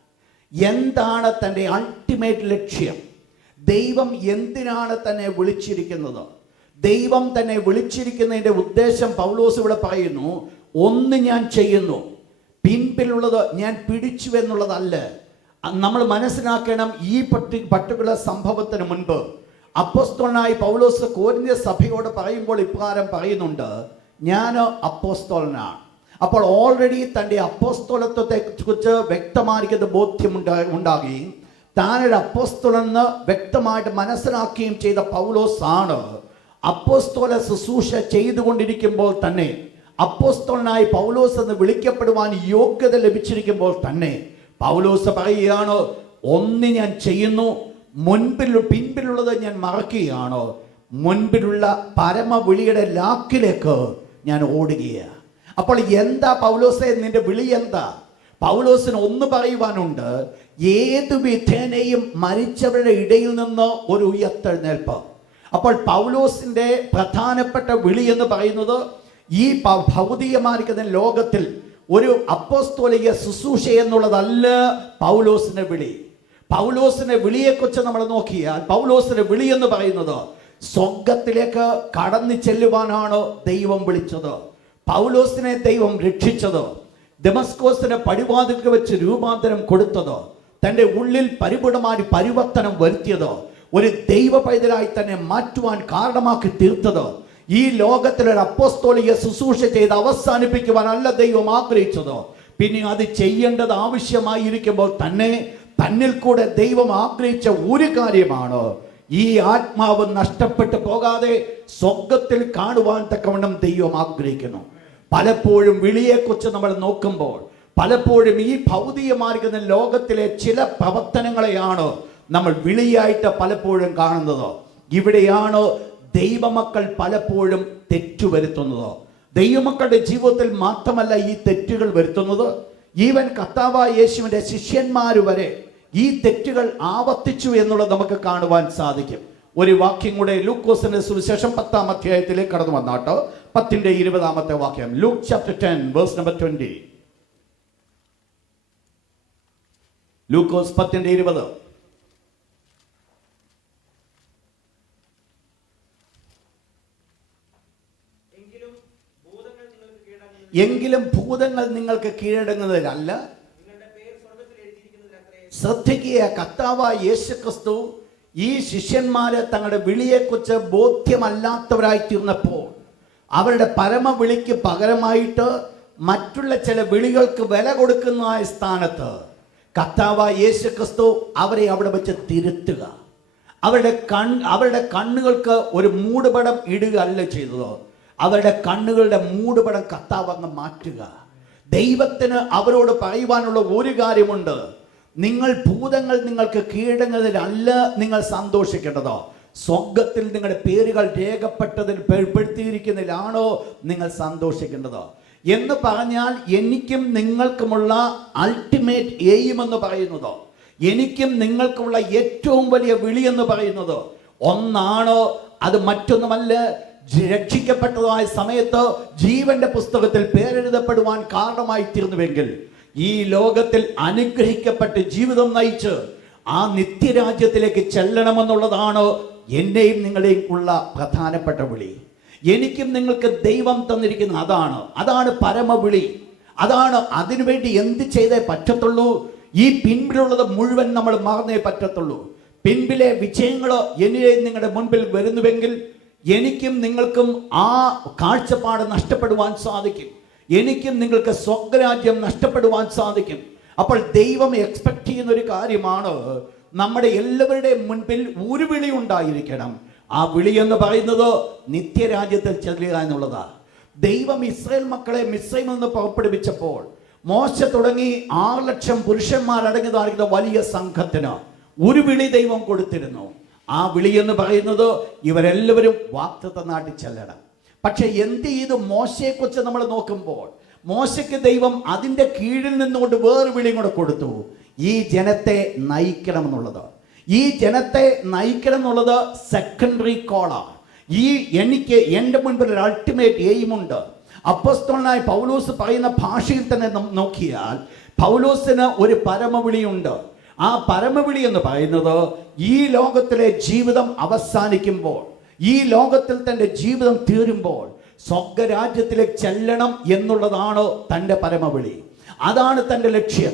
എന്താണ് തന്റെ അൾട്ടിമേറ്റ് ലക്ഷ്യം? ദൈവം എന്തിനാണ് തന്നെ വിളിച്ചിരിക്കുന്നത്? ദൈവം തന്നെ വിളിച്ചിരിക്കുന്നതിന്റെ ഉദ്ദേശം പൗലോസ് ഇവിടെ പറയുന്നു. ഒന്ന് ഞാൻ ചെയ്യുന്നു, പിൻപിലുള്ളത് ഞാൻ പിടിച്ചു എന്നുള്ളതല്ല. നമ്മൾ മനസ്സിലാക്കണം, ഈ പർട്ടിക്കുലർ സംഭവത്തിന് മുൻപ് അപ്പോസ്തലനായ പൗലോസ് കോരിന്ത്യ സഭയോട് പറയുമ്പോൾ ഇപ്രകാരം പറയുന്നുണ്ട്, ഞാൻ അപ്പോസ്തലനാണ്. അപ്പോൾ ഓൾറെഡി തൻ്റെ അപ്പോസ്തലത്വത്തെ കുറിച്ച് വ്യക്തമായിരിക്കുന്ന ബോധ്യം ഉണ്ടാകുകയും താനൊരു അപ്പോസ്തലനെന്ന് വ്യക്തമായിട്ട് മനസ്സിലാക്കുകയും ചെയ്ത പൗലോസ് ആണ് അപ്പോസ്തല ശുശ്രൂഷ ചെയ്തുകൊണ്ടിരിക്കുമ്പോൾ തന്നെ, അപ്പോസ്തലനായി പൗലോസ് എന്ന് വിളിക്കപ്പെടുവാൻ യോഗ്യത ലഭിച്ചിരിക്കുമ്പോൾ തന്നെ പൗലോസ് പറയുകയാണ്, ഒന്ന് ഞാൻ ചെയ്യുന്നു, പിൻപിലുള്ളത് ഞാൻ മറക്കുകയാണ്, മുൻപിലുള്ള പരമവിളിയുടെ ലാക്കിലേക്ക് ഞാൻ ഓടുകയാണ്. അപ്പോൾ എന്താ പൗലോസേ നിന്റെ വിളി എന്താ? പൗലോസിന് ഒന്ന് പറയുവാനുണ്ട്, ഏതു വിധേനയും മരിച്ചവരുടെ ഇടയിൽ നിന്ന് ഒരു ഉയർത്തെഴുന്നേൽപ്പ്. അപ്പോൾ പൗലോസിന്റെ പ്രധാനപ്പെട്ട വിളി എന്ന് പറയുന്നത് ഈ ഭൗതികമായിരിക്കുന്ന ലോകത്തിൽ ഒരു അപ്പോസ്തോലിക ശുശ്രൂഷ എന്നുള്ളതല്ല പൗലോസിന്റെ വിളി. പൗലോസിന്റെ വിളിയെക്കുറിച്ച് നമ്മൾ നോക്കിയാൽ പൗലോസിന്റെ വിളി എന്ന് പറയുന്നത് സ്വർഗത്തിലേക്ക് കടന്നു ചെല്ലുവാനാണ് ദൈവം വിളിച്ചത്. പൗലോസിനെ ദൈവം രക്ഷിച്ചത്, ദമസ്കോസിന്റെ പടിവാതിൽക്ക് വെച്ച് രൂപാന്തരം കൊടുത്തത്, തൻ്റെ ഉള്ളിൽ പരിപൂർണമായി പരിവർത്തനം വരുത്തിയത്, ഒരു ദൈവ പൈതലായി തന്നെ മാറ്റുവാൻ കാരണമാക്കി തീർത്തത്, ഈ ലോകത്തിൽ ഒരു അപ്പോസ്തോലിക ശുശ്രൂഷ ചെയ്ത് അവസാനിപ്പിക്കുവാനല്ല ദൈവം ആഗ്രഹിച്ചത്. പിന്നെ അത് ചെയ്യേണ്ടത് ആവശ്യമായിരിക്കുമ്പോൾ തന്നെ തന്നിൽ കൂടെ ദൈവം ആഗ്രഹിച്ച ഒരു കാര്യമാണ്, ഈ ആത്മാവ് നഷ്ടപ്പെട്ടു പോകാതെ സ്വർഗത്തിൽ കാണുവാൻ തക്കവണ്ണം ദൈവം ആഗ്രഹിക്കുന്നു. പലപ്പോഴും വിളിയെക്കുറിച്ച് നമ്മൾ നോക്കുമ്പോൾ പലപ്പോഴും ഈ ഭൗതികമായിരിക്കുന്ന ലോകത്തിലെ ചില പ്രവർത്തനങ്ങളെയാണ് നമ്മൾ വിളിയായിട്ട് പലപ്പോഴും കാണുന്നത്. ഇവിടെയാണ് ദൈവമക്കൾ പലപ്പോഴും തെറ്റുവരുത്തുന്നത്. ദൈവമക്കളുടെ ജീവിതത്തിൽ മാത്രമല്ല ഈ തെറ്റുകൾ വരുത്തുന്നത്, ഈവൻ കർത്താവായ യേശുവിൻ്റെ ശിഷ്യന്മാർ വരെ ഈ തെറ്റുകൾ ആവർത്തിച്ചു എന്നുള്ളത് നമുക്ക് കാണുവാൻ സാധിക്കും. ഒരു വാക്യം കൂടെ ലൂക്കോസിന്റെ സുവിശേഷം 10-ാം അധ്യായത്തിലേക്ക് കടന്നു വന്നാട്ടോ, 10-ന്റെ 20 വാക്യം. Luke chapter 10 verse number 20. ലൂക്കോസ് 10-20. എങ്കിലും ഭൂതങ്ങൾ നിങ്ങൾക്ക് കീഴടങ്ങുന്നതിലല്ല. ശ്രദ്ധിക്കുക, കർത്താവായ യേശുക്രിസ്തു ഈ ശിഷ്യന്മാരെ തങ്ങളുടെ വിളിയെക്കുറിച്ച് ബോധ്യമല്ലാത്തവരായി തീർന്നപ്പോൾ അവരുടെ പരമവിളിക്ക് പകരമായിട്ട് മറ്റുള്ള ചില വിളികൾക്ക് വില കൊടുക്കുന്ന സ്ഥാനത്ത് കർത്താവായ യേശുക്രിസ്തു അവരെ അവിടെ വെച്ച് തിരുത്തുക. അവരുടെ കണ്ണുകൾക്ക് ഒരു മൂടുപടം ഇടുക അല്ല ചെയ്തത്, അവരുടെ കണ്ണുകളുടെ മൂടുപടം കർത്താവ് അങ്ങ് മാറ്റുക. ദൈവത്തിന് അവരോട് പറയുവാനുള്ള ഒരു കാര്യമുണ്ട്, ഭൂതങ്ങൾ നിങ്ങൾക്ക് കീഴടങ്ങുന്നതിലല്ല നിങ്ങൾ സന്തോഷിക്കേണ്ടതോ, സ്വർഗത്തിൽ നിങ്ങളുടെ പേരുകൾ രേഖപ്പെടുത്തിയിരിക്കുന്നതിലാണോ നിങ്ങൾ സന്തോഷിക്കേണ്ടത് എന്ന് പറഞ്ഞാൽ, എനിക്കും നിങ്ങൾക്കുമുള്ള അൾട്ടിമേറ്റ് എയിം എന്ന് പറയുന്നത്, എനിക്കും നിങ്ങൾക്കുമുള്ള ഏറ്റവും വലിയ വിളി എന്ന് പറയുന്നത് ഒന്നാണോ, അത് മറ്റൊന്നുമല്ല. രക്ഷിക്കപ്പെട്ടതായ സമയത്ത് ജീവന്റെ പുസ്തകത്തിൽ പേരെഴുതപ്പെടുവാൻ കാരണമായി തീർന്നുവെങ്കിൽ ഈ ലോകത്തിൽ അനുഗ്രഹിക്കപ്പെട്ട് ജീവിതം നയിച്ച് ആ നിത്യരാജ്യത്തിലേക്ക് ചെല്ലണമെന്നുള്ളതാണ് എൻ്റെയും നിങ്ങളുടെയും ഉള്ള പ്രധാനപ്പെട്ട വിളി. എനിക്കും നിങ്ങൾക്ക് ദൈവം തന്നിരിക്കുന്ന അതാണ് പരമവിളി. അതിനുവേണ്ടി എന്ത് ചെയ്തേ പറ്റത്തുള്ളൂ? ഈ പിൻപിലുള്ളത് മുഴുവൻ നമ്മൾ മറന്നേ പറ്റത്തുള്ളൂ. പിൻപിലെ വിജയങ്ങൾ എന്നിലെയും നിങ്ങളുടെ മുൻപിൽ വരുന്നുവെങ്കിൽ എനിക്കും നിങ്ങൾക്കും ആ കാഴ്ചപ്പാട് നഷ്ടപ്പെടുവാൻ സാധിക്കും. എനിക്കും നിങ്ങൾക്ക് സ്വർഗരാജ്യം നഷ്ടപ്പെടുവാൻ സാധിക്കും. അപ്പോൾ ദൈവം എക്സ്പെക്ട് ചെയ്യുന്ന ഒരു കാര്യമാണ്, നമ്മുടെ എല്ലാവരുടെയും മുൻപിൽ ഒരു വിളി ഉണ്ടായിരിക്കണം. ആ വിളി എന്ന് പറയുന്നത് നിത്യരാജ്യത്തിൽ ചെല്ലുക എന്നുള്ളതാണ്. ദൈവം ഇസ്രായേൽ മക്കളെ മിസ്രൈമിൽ നിന്ന് പുറപ്പെടുവിച്ചപ്പോൾ മോശ തുടങ്ങി 6 ലക്ഷം പുരുഷന്മാരടങ്ങിയതായിരിക്കുന്ന വലിയ സംഘത്തിന് ഒരു വിളി ദൈവം കൊടുത്തിരുന്നു. ആ വിളി എന്ന് പറയുന്നത് ഇവരെല്ലാവരും വാഗ്ദത്ത നാട്ടിൽ ചെല്ലണം. പക്ഷെ എന്ത് ചെയ്തു? മോശയെക്കുറിച്ച് നമ്മൾ നോക്കുമ്പോൾ മോശയ്ക്ക് ദൈവം അതിൻ്റെ കീഴിൽ നിന്നുകൊണ്ട് വേറെ വിളിയും കൂടെ കൊടുത്തു, ഈ ജനത്തെ നയിക്കണം എന്നുള്ളത്. ഈ ജനത്തെ നയിക്കണം എന്നുള്ളത് സെക്കൻഡറി കോളാണ്. എൻ്റെ മുൻപിൽ ഒരു അൾട്ടിമേറ്റ് എയിമുണ്ട്. അപ്പോസ്തലനായ പൗലോസ് പറയുന്ന ഭാഷയിൽ തന്നെ നോക്കിയാൽ പൗലോസിന് ഒരു പരമവിളിയുണ്ട്. ആ പരമവിളി എന്ന് പറയുന്നത് ഈ ലോകത്തിലെ ജീവിതം അവസാനിക്കുമ്പോൾ, ഈ ലോകത്തിൽ തൻ്റെ ജീവിതം തീരുമ്പോൾ സ്വർഗരാജ്യത്തിലേക്ക് ചെല്ലണം എന്നുള്ളതാണ് തൻ്റെ പരമവിളി. അതാണ് തൻ്റെ ലക്ഷ്യം.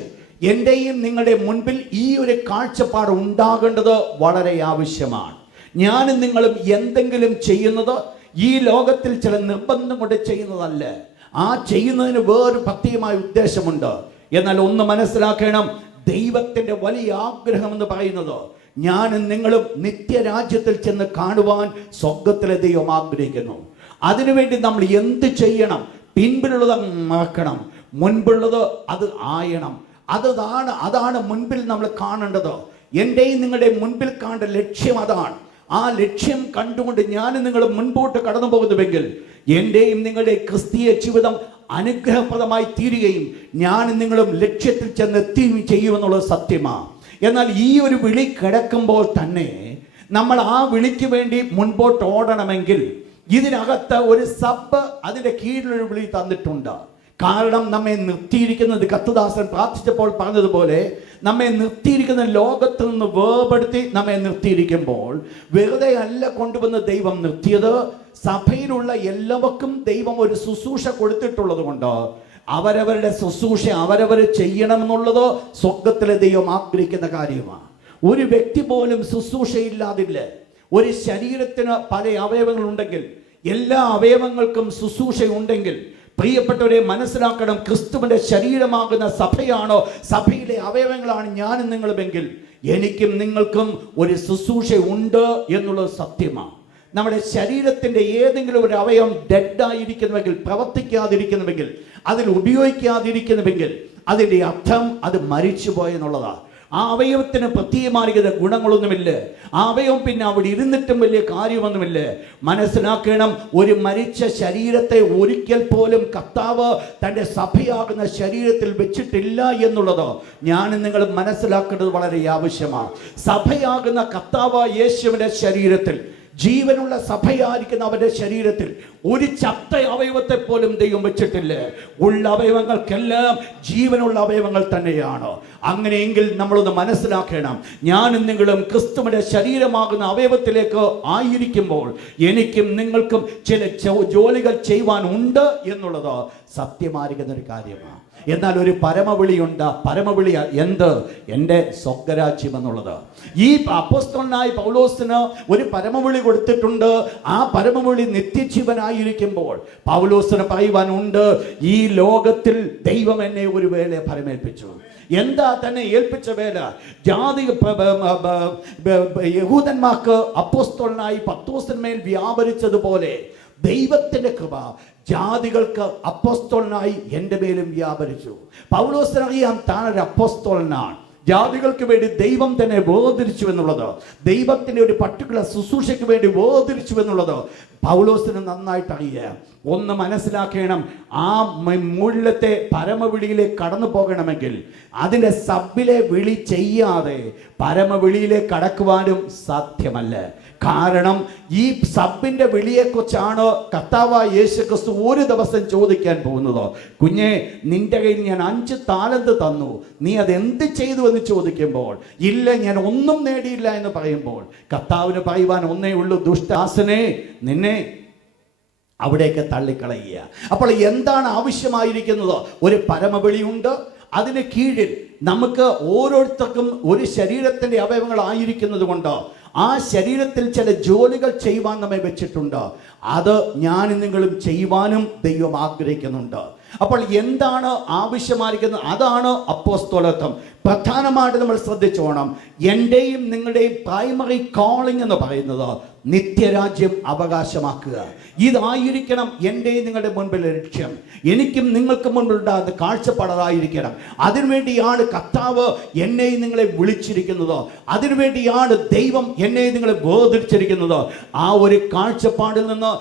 എൻ്റെയും നിങ്ങളുടെ മുൻപിൽ ഈ ഒരു കാഴ്ചപ്പാട് ഉണ്ടാകേണ്ടത് വളരെ ആവശ്യമാണ്. ഞാനും നിങ്ങളും എന്തെങ്കിലും ചെയ്യുന്നത് ഈ ലോകത്തിൽ ചില നിർബന്ധം കൊണ്ട് ചെയ്യുന്നതല്ല. ആ ചെയ്യുന്നതിന് വേറൊരു പ്രത്യേകമായ ഉദ്ദേശമുണ്ട്. എന്നാൽ ഒന്ന് മനസ്സിലാക്കണം, ദൈവത്തിൻ്റെ വലിയ ആഗ്രഹം എന്ന് പറയുന്നത് ഞാനും നിങ്ങളും നിത്യരാജ്യത്തിൽ ചെന്ന് കാണുവാൻ സ്വർഗത്തിലെ ദൈവം ആഗ്രഹിക്കുന്നു. അതിനുവേണ്ടി നമ്മൾ എന്ത് ചെയ്യണം? പിൻപിലുള്ളത് മറക്കണം, മുൻപുള്ളത് അത് ആയണം. അതാണ് മുൻപിൽ നമ്മൾ കാണേണ്ടത്. എൻ്റെയും നിങ്ങളുടെ മുൻപിൽ കാണേണ്ട ലക്ഷ്യം അതാണ്. ആ ലക്ഷ്യം കണ്ടുകൊണ്ട് ഞാൻ നിങ്ങൾ മുൻപോട്ട് കടന്നു പോകുന്നുവെങ്കിൽ എൻ്റെയും നിങ്ങളുടെ ക്രിസ്തീയ ജീവിതം അനുഗ്രഹപ്രദമായി തീരുകയും ഞാൻ നിങ്ങളും ലക്ഷ്യത്തിൽ ചെന്നെത്തുകയും ചെയ്യുമെന്നുള്ളത് സത്യമാണ്. എന്നാൽ ഈ ഒരു വിളി കിടക്കുമ്പോൾ തന്നെ നമ്മൾ ആ വിളിക്ക് വേണ്ടി മുൻപോട്ട് ഓടണമെങ്കിൽ ഇതിനകത്ത് ഒരു സബ്, അതിൻ്റെ കീഴിലൊരു വിളി തന്നിട്ടുണ്ട്. കാരണം നമ്മെ നിർത്തിയിരിക്കുന്നത്, കർത്തദാസൻ പ്രാർത്ഥിച്ചപ്പോൾ പറഞ്ഞതുപോലെ, നമ്മെ നിർത്തിയിരിക്കുന്ന ലോകത്തിൽ നിന്ന് വേർപെടുത്തി നമ്മെ നിർത്തിയിരിക്കുമ്പോൾ വെറുതെ അല്ല കൊണ്ടുവന്ന് ദൈവം നിർത്തിയത്. സഭയിലുള്ള എല്ലാവർക്കും ദൈവം ഒരു ശുശ്രൂഷ കൊടുത്തിട്ടുള്ളത് കൊണ്ട് അവരവരുടെ ശുശ്രൂഷ അവരവർ ചെയ്യണമെന്നുള്ളത് സ്വർഗ്ഗത്തിലെ ദൈവം ആഗ്രഹിക്കുന്ന കാര്യമാണ്. ഒരു വ്യക്തി പോലും ശുശ്രൂഷയില്ലാതില്ല. ഒരു ശരീരത്തിന് പല അവയവങ്ങളുണ്ടെങ്കിൽ എല്ലാ അവയവങ്ങൾക്കും ശുശ്രൂഷയുണ്ടെങ്കിൽ, പ്രിയപ്പെട്ടവരെ മനസ്സിലാക്കണം, ക്രിസ്തുവിന്റെ ശരീരമാകുന്ന സഭയാണോ, സഭയിലെ അവയവങ്ങളാണ് ഞാനും നിങ്ങളുമെങ്കിൽ എനിക്കും നിങ്ങൾക്കും ഒരു ശുശ്രൂഷ ഉണ്ട് എന്നുള്ളത് സത്യമാണ്. നമ്മുടെ ശരീരത്തിന്റെ ഏതെങ്കിലും ഒരു അവയവം ഡെഡായിരിക്കുന്നുവെങ്കിൽ, പ്രവർത്തിക്കാതിരിക്കുന്നുവെങ്കിൽ, അതിൽ ഉപയോഗിക്കാതിരിക്കുന്നുവെങ്കിൽ അതിൻ്റെ അർത്ഥം അത് മരിച്ചുപോയെന്നുള്ളതാണ്. ആ അവയവത്തിന് പ്രത്യേകമായിരിക്കുന്ന ഗുണങ്ങളൊന്നുമില്ല. ആ അവയവം പിന്നെ അവിടെ ഇരുന്നിട്ടും വലിയ കാര്യമൊന്നുമില്ല. മനസ്സിലാക്കണം, ഒരു മരിച്ച ശരീരത്തെ ഒരിക്കൽ പോലും കർത്താവ് തൻ്റെ സഭയാകുന്ന ശരീരത്തിൽ വെച്ചിട്ടില്ല എന്നുള്ളത് ഞാൻ നിങ്ങൾ മനസ്സിലാക്കേണ്ടത് വളരെ ആവശ്യമാണ്. സഭയാകുന്ന കർത്താവ് യേശുവിൻ്റെ ശരീരത്തിൽ, ജീവനുള്ള സഭയായിരിക്കുന്ന അവരുടെ ശരീരത്തിൽ ഒരു ചത്ത അവയവത്തെ പോലും ദൈവം വെച്ചിട്ടില്ല. ഉള്ള അവയവങ്ങൾക്കെല്ലാം ജീവനുള്ള അവയവങ്ങൾ തന്നെയാണ്. അങ്ങനെയെങ്കിൽ നമ്മളൊന്ന് മനസ്സിലാക്കണം, ഞാനും നിങ്ങളും ക്രിസ്തുവിന്റെ ശരീരമാകുന്ന അവയവത്തിലേക്ക് ആയിരിക്കുമ്പോൾ എനിക്കും നിങ്ങൾക്കും ചില ജോലികൾ ചെയ്യുവാനുണ്ട് എന്നുള്ളത് സത്യമായിരിക്കുന്ന ഒരു കാര്യമാണ്. എന്നാൽ ഒരു പരമവിളിയുണ്ട്. പരമവിളി എന്ത്? എൻ്റെ സ്വർഗ്ഗരാജ്യം എന്നുള്ളത്. ഈ അപ്പോസ്തലനായ പൗലോസിന് ഒരു പരമവിളി കൊടുത്തിട്ടുണ്ട്. ആ പരമവിളി നിത്യജീവനായിരിക്കുമ്പോൾ പൗലോസിന് പറയുവാനുണ്ട്, ഈ ലോകത്തിൽ ദൈവം എന്നെ ഒരു വേല ഫലമേൽപ്പിച്ചു. എന്താ തന്നെ ഏൽപ്പിച്ച വേല? യഹൂദന്മാർക്ക് അപ്പോസ്തലനായി പത്രോസിന്മേൽ വ്യാപരിച്ചതുപോലെ ദൈവത്തിന്റെ കൃപ ജാതികൾക്ക് അപ്പോസ്തലനായി എൻ്റെ മേലും വ്യാപരിച്ചു. പൗലോസിനറിയാം താനൊരു അപ്പോസ്തലനാണ്. ജാതികൾക്ക് വേണ്ടി ദൈവം തന്നെ വേർതിരിച്ചു എന്നുള്ളത്, ദൈവത്തിന്റെ ഒരു പർട്ടിക്കുലർ ശുശ്രൂഷയ്ക്ക് വേണ്ടി വേർതിരിച്ചു എന്നുള്ളത് പൗലോസിന് നന്നായിട്ട് അറിയാം. ഒന്ന് മനസ്സിലാക്കണം, ആ മുകളിലത്തെ പരമവിളിയിലേക്ക് കടന്നു പോകണമെങ്കിൽ അതിൻ്റെ സബിലെ വിളി ചെയ്യാതെ പരമവിളിയിലേക്ക് കടക്കുവാനും സാധ്യമല്ല. കാരണം ഈ സബിന്റെ വിളിയെക്കുറിച്ചാണ് കർത്താവായ യേശു ക്രിസ്തു ഒരു ദിവസം ചോദിക്കാൻ പോകുന്നത്. കുഞ്ഞെ, നിന്റെ കയ്യിൽ ഞാൻ 5 താലന്ത് തന്നു, നീ അതെന്ത് ചെയ്തു എന്ന് ചോദിക്കുമ്പോൾ, ഇല്ല ഞാൻ ഒന്നും നേടിയില്ല എന്ന് പറയുമ്പോൾ കർത്താവിന് പറയുവാൻ ഒന്നേ ഉള്ളൂ, ദുഷ്ടദാസനെ, നിന്നെ അവിടേക്ക് തള്ളിക്കളയുക. അപ്പോൾ എന്താണ് ആവശ്യമായിരിക്കുന്നത്? ഒരു പരമവിളിയുണ്ട്. അതിന് കീഴിൽ നമുക്ക് ഓരോരുത്തർക്കും ഒരു ശരീരത്തിന്റെ അവയവങ്ങളായിരിക്കുന്നത് കൊണ്ട് ആ ശരീരത്തിൽ ചില ജോലികൾ ചെയ്യുവാൻ നമ്മെ വെച്ചിട്ടുണ്ട്. അത് ഞാൻ നിങ്ങളും ചെയ്യുവാനും ദൈവം ആഗ്രഹിക്കുന്നുണ്ട്. അപ്പോൾ എന്താണ് ആവശ്യമായിരിക്കുന്നത്? അതാണ് അപ്പോസ്തലത്വം. പ്രധാനമായിട്ട് നമ്മൾ ശ്രദ്ധിച്ചോണം, എൻ്റെയും നിങ്ങളുടെയും പ്രൈമറി കോളിംഗ് എന്ന് പറയുന്നത് നിത്യരാജ്യം അവകാശമാക്കുക. ഇതായിരിക്കണം എൻ്റെയും നിങ്ങളുടെ മുൻപിലെ ലക്ഷ്യം. എനിക്കും നിങ്ങൾക്കും മുൻപിലുണ്ടാകുന്ന കാഴ്ചപ്പാടായിരിക്കണം. അതിനുവേണ്ടിയാണ് കർത്താവ് എന്നെയും നിങ്ങളെ വിളിച്ചിരിക്കുന്നത്. അതിനുവേണ്ടിയാണ് ദൈവം എന്നെയും നിങ്ങളെ വേർതിരിച്ചിരിക്കുന്നത്. ആ ഒരു കാഴ്ചപ്പാടിൽ നിന്ന്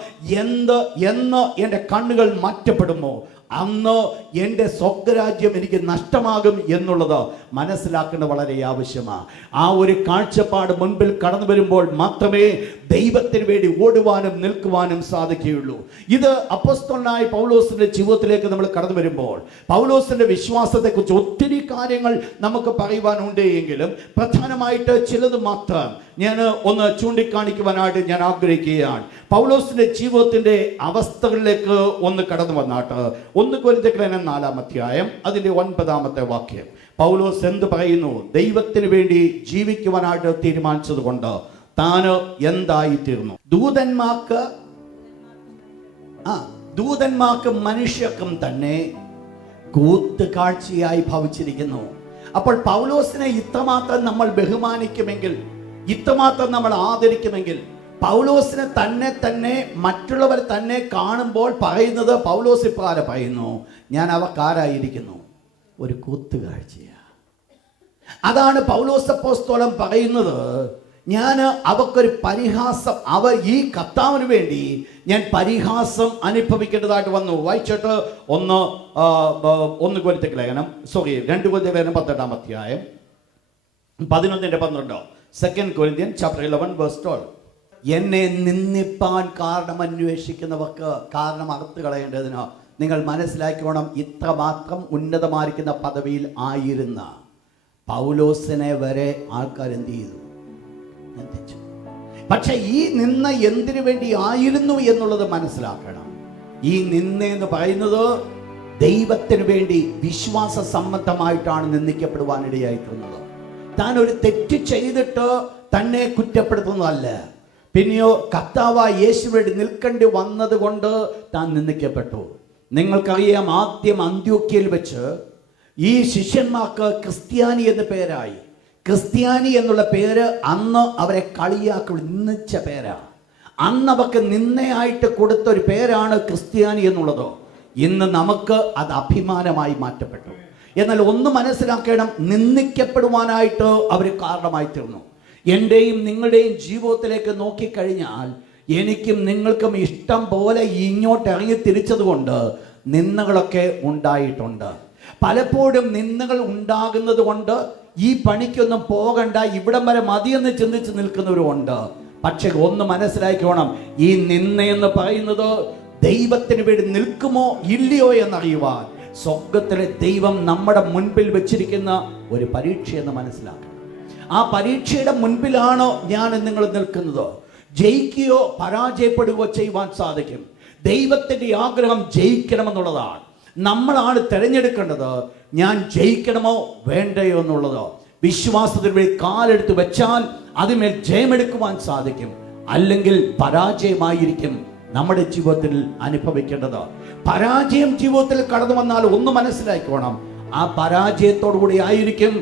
എന്ന് എൻ്റെ കണ്ണുകൾ മാറ്റപ്പെടുമോ അന്ന് എൻ്റെ സ്വർഗ്ഗരാജ്യം എനിക്ക് നഷ്ടമാകും എന്നുള്ളത് മനസ്സിലാക്കേണ്ടത് വളരെ ആവശ്യമാണ്. ആ ഒരു കാഴ്ചപ്പാട് മുൻപിൽ കടന്നു വരുമ്പോൾ മാത്രമേ ദൈവത്തിന് വേണ്ടി ഓടുവാനും നിൽക്കുവാനും സാധിക്കുകയുള്ളൂ. ഇത് അപ്പോസ്തലനായ പൗലോസിന്റെ ജീവിതത്തിലേക്ക് നമ്മൾ കടന്നു വരുമ്പോൾ പൗലോസിന്റെ വിശ്വാസത്തെക്കുറിച്ച് ഒത്തിരി കാര്യങ്ങൾ നമുക്ക് പറയുവാനുണ്ട്. എങ്കിലും പ്രധാനമായിട്ട് ചിലത് മാത്രം ഞാൻ ഒന്ന് ചൂണ്ടിക്കാണിക്കുവാനായിട്ട് ഞാൻ ആഗ്രഹിക്കുകയാണ്. പൗലോസിന്റെ ജീവിതത്തിന്റെ അവസ്ഥകളിലേക്ക് ഒന്ന് കടന്നു വന്നാട്ട് 1 കൊരിന്ത്യർ 4-ാം അധ്യായം അതിന്റെ 9-ാമത്തെ വാക്യം പൗലോസ് എന്ത് പറയുന്നു? ദൈവത്തിന് വേണ്ടി ജീവിക്കുവാനായിട്ട് തീരുമാനിച്ചത് കൊണ്ട് താന് എന്തായിത്തീർന്നു? ദൂതന്മാർക്ക് മനുഷ്യർക്കും തന്നെ കൂത്തുകാഴ്ചയായി ഭവിച്ചിരിക്കുന്നു. അപ്പോൾ പൗലോസിനെ ഇത്രമാത്രം നമ്മൾ ബഹുമാനിക്കുമെങ്കിൽ, ഇത്രമാത്രം നമ്മൾ ആദരിക്കുമെങ്കിൽ, പൗലോസിനെ തന്നെ മറ്റുള്ളവർ തന്നെ കാണുമ്പോൾ പറയുന്നത്, പൗലോസ് ഇപ്രകാരം പറയുന്നു, ഞാൻ അവർക്കാരായിരിക്കുന്നു, ഒരു കൂത്തുകാഴ്ചയാണ്. അതാണ് പൗലോസ് അപ്പോസ്തലൻ പറയുന്നത്, ഞാൻ അവർക്കൊരു പരിഹാസം, അവർ ഈ കർത്താവിന് വേണ്ടി ഞാൻ പരിഹാസം അനുഭവിക്കേണ്ടതായിട്ട് വന്നു. വായിച്ചിട്ട് 2 കൊരിന്ത്യർ ലേഖനം 18 അധ്യായം 11-12. 2 Corinthians chapter 11 verse 12. എന്നെ നിന്ദിപ്പാൻ കാരണം അന്വേഷിക്കുന്നവർക്ക് കാരണം അറുത്ത് കളയേണ്ടതിന് നിങ്ങൾ മനസ്സിലാക്കിക്കോണം, ഇത്രമാത്രം ഉന്നതമായിരിക്കുന്ന പദവിയിൽ ആയിരുന്ന പൗലോസിനെ വരെ ആൾക്കാർ എന്ത് ചെയ്തു? നിന്ദിച്ചു. പക്ഷെ ഈ നിന്ന എന്തിനു വേണ്ടി ആയിരുന്നു എന്നുള്ളത് മനസ്സിലാക്കണം. ഈ നിന്ന എന്ന് പറയുന്നത് ദൈവത്തിന് വേണ്ടി വിശ്വാസ സംബന്ധമായിട്ടാണ് നിന്ദിക്കപ്പെടുവാനിടയായിട്ടുള്ളത്. താൻ ഒരു തെറ്റ് ചെയ്തിട്ട് തന്നെ കുറ്റപ്പെടുത്തുന്നതല്ല. പിന്നെയോ കർത്താവായ യേശുവിന് വേണ്ടി നിൽക്കേണ്ടി വന്നത് കൊണ്ട് താൻ നിന്ദിക്കപ്പെട്ടു. നിങ്ങൾക്കറിയാം, ആദ്യം അന്ത്യോക്യയിൽ വെച്ച് ഈ ശിഷ്യന്മാർക്ക് ക്രിസ്ത്യാനി എന്ന പേരായി. ക്രിസ്ത്യാനി എന്നുള്ള പേര് അന്ന് അവരെ കളിയാക്കി നിന്ദിച്ച പേരാണ്. അന്ന് അവർക്ക് നിന്നയായിട്ട് കൊടുത്തൊരു പേരാണ് ക്രിസ്ത്യാനി എന്നുള്ളത്. ഇന്ന് നമുക്ക് അത് അഭിമാനമായി മാറ്റപ്പെട്ടു. എന്നാൽ ഒന്ന് മനസ്സിലാക്കണം, നിന്ദിക്കപ്പെടുവാനായിട്ട് അവർ കാരണമായി തീർന്നു. എൻ്റെയും നിങ്ങളുടെയും ജീവിതത്തിലേക്ക് നോക്കിക്കഴിഞ്ഞാൽ എനിക്കും നിങ്ങൾക്കും ഇഷ്ടം പോലെ ഇങ്ങോട്ട് ഇറങ്ങി തിരിച്ചതുകൊണ്ട് നിന്ദകളൊക്കെ ഉണ്ടായിട്ടുണ്ട്. പലപ്പോഴും നിന്ദകൾ ഉണ്ടാകുന്നത് കൊണ്ട് ഈ പണിക്കൊന്നും പോകണ്ട, ഇവിടം വരെ മതിയെന്ന് ചിന്തിച്ച് നിൽക്കുന്നവരുമുണ്ട്. പക്ഷെ ഒന്ന് മനസ്സിലാക്കിക്കോണം, ഈ നിന്ദയെന്ന് പറയുന്നത് ദൈവത്തിന് വേണ്ടി നിൽക്കുമോ ഇല്ലയോ എന്നറിയുവാൻ സ്വർഗത്തിലെ ദൈവം നമ്മുടെ മുൻപിൽ വെച്ചിരിക്കുന്ന ഒരു പരീക്ഷയെന്ന് മനസ്സിലാക്കണം. ആ പരീക്ഷയുടെ മുൻപിലാണോ ഞാൻ നിങ്ങൾ നിൽക്കുന്നത്? ജയിക്കുകയോ പരാജയപ്പെടുകയോ ചെയ്യുവാൻ സാധിക്കും. ദൈവത്തിൻ്റെ ആഗ്രഹം ജയിക്കണമെന്നുള്ളതാണ്. നമ്മളാണ് തിരഞ്ഞെടുക്കേണ്ടത്, ഞാൻ ജയിക്കണമോ വേണ്ടയോ എന്നുള്ളത്. വിശ്വാസത്തിന് വേണ്ടി കാലെടുത്ത് വെച്ചാൽ അതിന്മേൽ ജയമെടുക്കുവാൻ സാധിക്കും, അല്ലെങ്കിൽ പരാജയമായിരിക്കും നമ്മുടെ ജീവിതത്തിൽ അനുഭവിക്കേണ്ടത്. പരാജയം ജീവിതത്തിൽ കടന്നു വന്നാൽ ഒന്ന് മനസ്സിലാക്കണം, ആ പരാജയത്തോടു കൂടി ആയിരിക്കും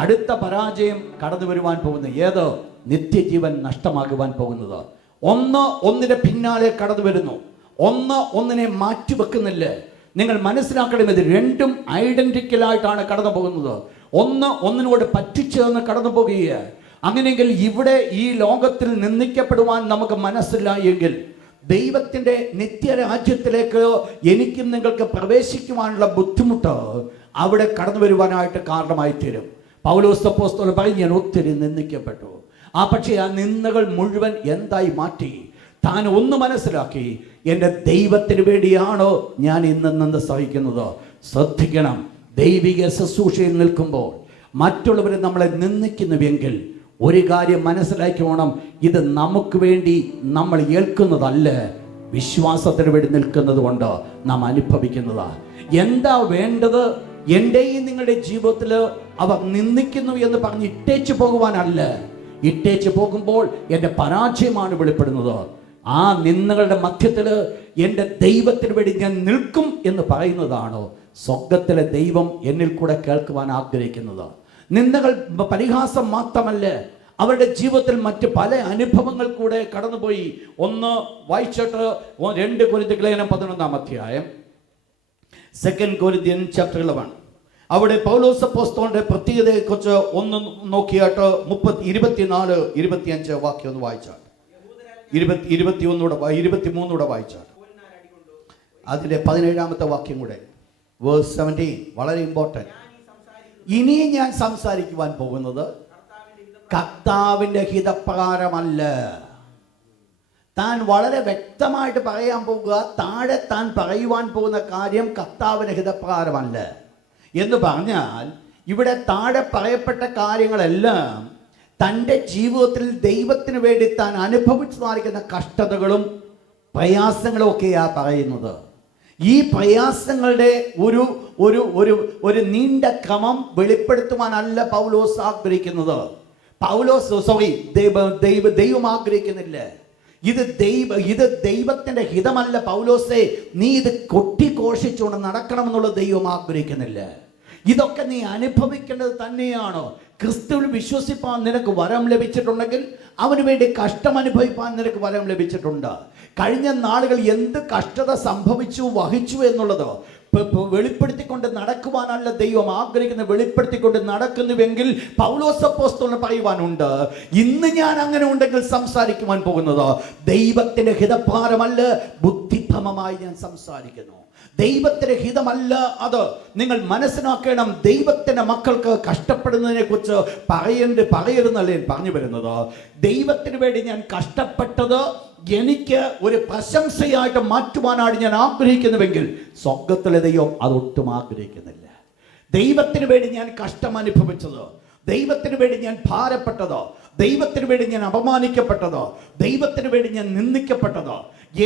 അടുത്ത പരാജയം കടന്നു വരുവാൻ പോകുന്നത്. ഏത്? നിത്യജീവൻ നഷ്ടമാകുവാൻ പോകുന്നത്. ഒന്നിന്റെ പിന്നാലെ കടന്നു വരുന്നു, ഒന്നിനെ മാറ്റിവെക്കുന്നില്ല. നിങ്ങൾ മനസ്സിലാക്കണം, ഇത് രണ്ടും ഐഡന്റിക്കലായിട്ടാണ് കടന്നു പോകുന്നത്. ഒന്നിനോട് പറ്റിച്ചേർന്ന് കടന്നു പോകുക. അങ്ങനെയെങ്കിൽ ഇവിടെ ഈ ലോകത്തിൽ നിന്ദിക്കപ്പെടുവാൻ നമുക്ക് മനസ്സില്ല എങ്കിൽ ദൈവത്തിൻ്റെ നിത്യരാജ്യത്തിലേക്ക് എനിക്കും നിങ്ങൾക്ക് പ്രവേശിക്കുവാനുള്ള ബുദ്ധിമുട്ട് അവിടെ കടന്നു വരുവാനായിട്ട് കാരണമായി തീരും. പൗലോസ് അപ്പോസ്തലൻ പറയും, ഞാൻ ഒത്തിരി നിന്ദിക്കപ്പെട്ടു. പക്ഷേ ആ നിന്ദകൾ മുഴുവൻ എന്തായി മാറ്റി? താൻ ഒന്ന് മനസ്സിലാക്കി, എൻ്റെ ദൈവത്തിന് വേണ്ടിയാണോ ഞാൻ ഇന്ന് സഹിക്കുന്നത്? ശ്രദ്ധിക്കണം, ദൈവിക ശുശ്രൂഷയിൽ നിൽക്കുമ്പോൾ മറ്റുള്ളവരെ നമ്മളെ നിന്ദിക്കുന്നുവെങ്കിൽ ഒരു കാര്യം മനസ്സിലാക്കണം, ഇത് നമുക്ക് വേണ്ടി നമ്മൾ ഏൽക്കുന്നതല്ല, വിശ്വാസത്തിന് വേണ്ടി നിൽക്കുന്നത് കൊണ്ട് നാം അനുഭവിക്കുന്നതാണ്. എന്താ വേണ്ടത്? എൻ്റെയും നിങ്ങളുടെ ജീവിതത്തിൽ അവർ നിന്ദിക്കുന്നു എന്ന് പറഞ്ഞ് ഇട്ടേച്ചു പോകുവാനല്ല. ഇട്ടേച്ചു പോകുമ്പോൾ എൻ്റെ പരാജയമാണ് വെളിപ്പെടുന്നത്. ആ നിന്ദകളുടെ മധ്യത്തിൽ എൻ്റെ ദൈവത്തിന് വേണ്ടി ഞാൻ നിൽക്കും എന്ന് പറയുന്നതാണോ സ്വർഗത്തിലെ ദൈവം എന്നിൽ കൂടെ കേൾക്കുവാൻ ആഗ്രഹിക്കുന്നത്? നിന്ദകൾ പരിഹാസം മാത്രമല്ല, അവരുടെ ജീവിതത്തിൽ മറ്റ് പല അനുഭവങ്ങൾ കൂടെ കടന്നുപോയി. ഒന്ന് വായിച്ചിട്ട് 2 കൊരിന്ത്യർ ലേഖനം 11 അധ്യായം 2 Corinthians chapter 11. അവിടെ പൗലോസ് അപ്പോസ്തലന്റെ പ്രത്യേകതയെക്കുറിച്ച് ഒന്ന് നോക്കിയാട്ട് 24-25 വാക്യം ഒന്ന് വായിച്ചാൽ, 23 വായിച്ചാൽ, അതിലെ 17ാമത്തെ വാക്യം കൂടെ വേഴ്സ് 17 വളരെ ഇമ്പോർട്ടൻറ്റ്. ഇനി ഞാൻ സംസാരിക്കുവാൻ പോകുന്നത് കർത്താവിൻ്റെ ഹിതപ്രകാരമല്ല. താൻ വളരെ വ്യക്തമായിട്ട് പറയാൻ പോകുക, താഴെ താൻ പറയുവാൻ പോകുന്ന കാര്യം കർത്താവിൻ്റെ ഹിതപ്രകാരമല്ല എന്ന് പറഞ്ഞാൽ, ഇവിടെ താഴെ പറയപ്പെട്ട കാര്യങ്ങളെല്ലാം തൻ്റെ ജീവിതത്തിൽ ദൈവത്തിന് വേണ്ടി താൻ അനുഭവിച്ചതായിരിക്കുന്ന കഷ്ടതകളും പ്രയാസങ്ങളും ഒക്കെയാണ് പറയുന്നത്. ഈ പ്രയാസങ്ങളുടെ ഒരു നീണ്ട ക്രമം വെളിപ്പെടുത്തുവാനല്ല പൗലോസ് ആഗ്രഹിക്കുന്നത്. ദൈവം ആഗ്രഹിക്കുന്നില്ല. ഇത് ദൈവത്തിന്റെ ഹിതമല്ല. പൗലോസേ, നീ ഇത് കൊട്ടിഘോഷിച്ചുകൊണ്ട് നടക്കണമെന്നുള്ള ദൈവം ആഗ്രഹിക്കുന്നില്ല. ഇതൊക്കെ നീ അനുഭവിക്കേണ്ടത് തന്നെയാണോ? ക്രിസ്തുവിൽ വിശ്വസിപ്പാൻ നിനക്ക് വരം ലഭിച്ചിട്ടുണ്ടെങ്കിൽ അവന് വേണ്ടി കഷ്ടം അനുഭവിപ്പാൻ നിനക്ക് വരം ലഭിച്ചിട്ടുണ്ട്. കഴിഞ്ഞ നാളുകൾ എന്ത് കഷ്ടത സംഭവിച്ചു വഹിച്ചു എന്നുള്ളത് വെളിപ്പെടുത്തിക്കൊണ്ട് നടക്കുവാനല്ല ദൈവം ആഗ്രഹിക്കുന്നത്, വെളിപ്പെടുത്തിക്കൊണ്ട് നടക്കുന്നുവെങ്കിൽ പൗലോസ് അപ്പോസ്തലന് പറയുവാനുണ്ട്, ഇന്ന് ഞാൻ അങ്ങനെ ഉണ്ടെങ്കിൽ സംസാരിക്കുവാൻ പോകുന്നത് ദൈവത്തിന്റെ ഹിതഭാരമല്ല, ബുദ്ധിഭ്രമമായി ഞാൻ സംസാരിക്കുന്നു. ദൈവത്തിന്റെ ഹിതമല്ല അത്. നിങ്ങൾ മനസ്സിലാക്കണം. ദൈവത്തിന്റെ മക്കൾക്ക് കഷ്ടപ്പെടുന്നതിനെ കുറിച്ച് പറയരുന്നല്ലേ പറഞ്ഞു വരുന്നത്. ദൈവത്തിന് വേണ്ടി ഞാൻ കഷ്ടപ്പെട്ടത് എനിക്ക് ഒരു പ്രശംസയായിട്ട് മാറ്റുവാനാണ് ഞാൻ ആഗ്രഹിക്കുന്നുവെങ്കിൽ സ്വർഗത്തിലെ ദൈവം അതൊട്ടും ആഗ്രഹിക്കുന്നില്ല. ദൈവത്തിന് വേണ്ടി ഞാൻ കഷ്ടം അനുഭവിച്ചത്, ദൈവത്തിന് വേണ്ടി ഞാൻ ഭാരപ്പെട്ടത്, ദൈവത്തിന് വേണ്ടി ഞാൻ അപമാനിക്കപ്പെട്ടത്, ദൈവത്തിന് വേണ്ടി ഞാൻ നിന്ദിക്കപ്പെട്ടത്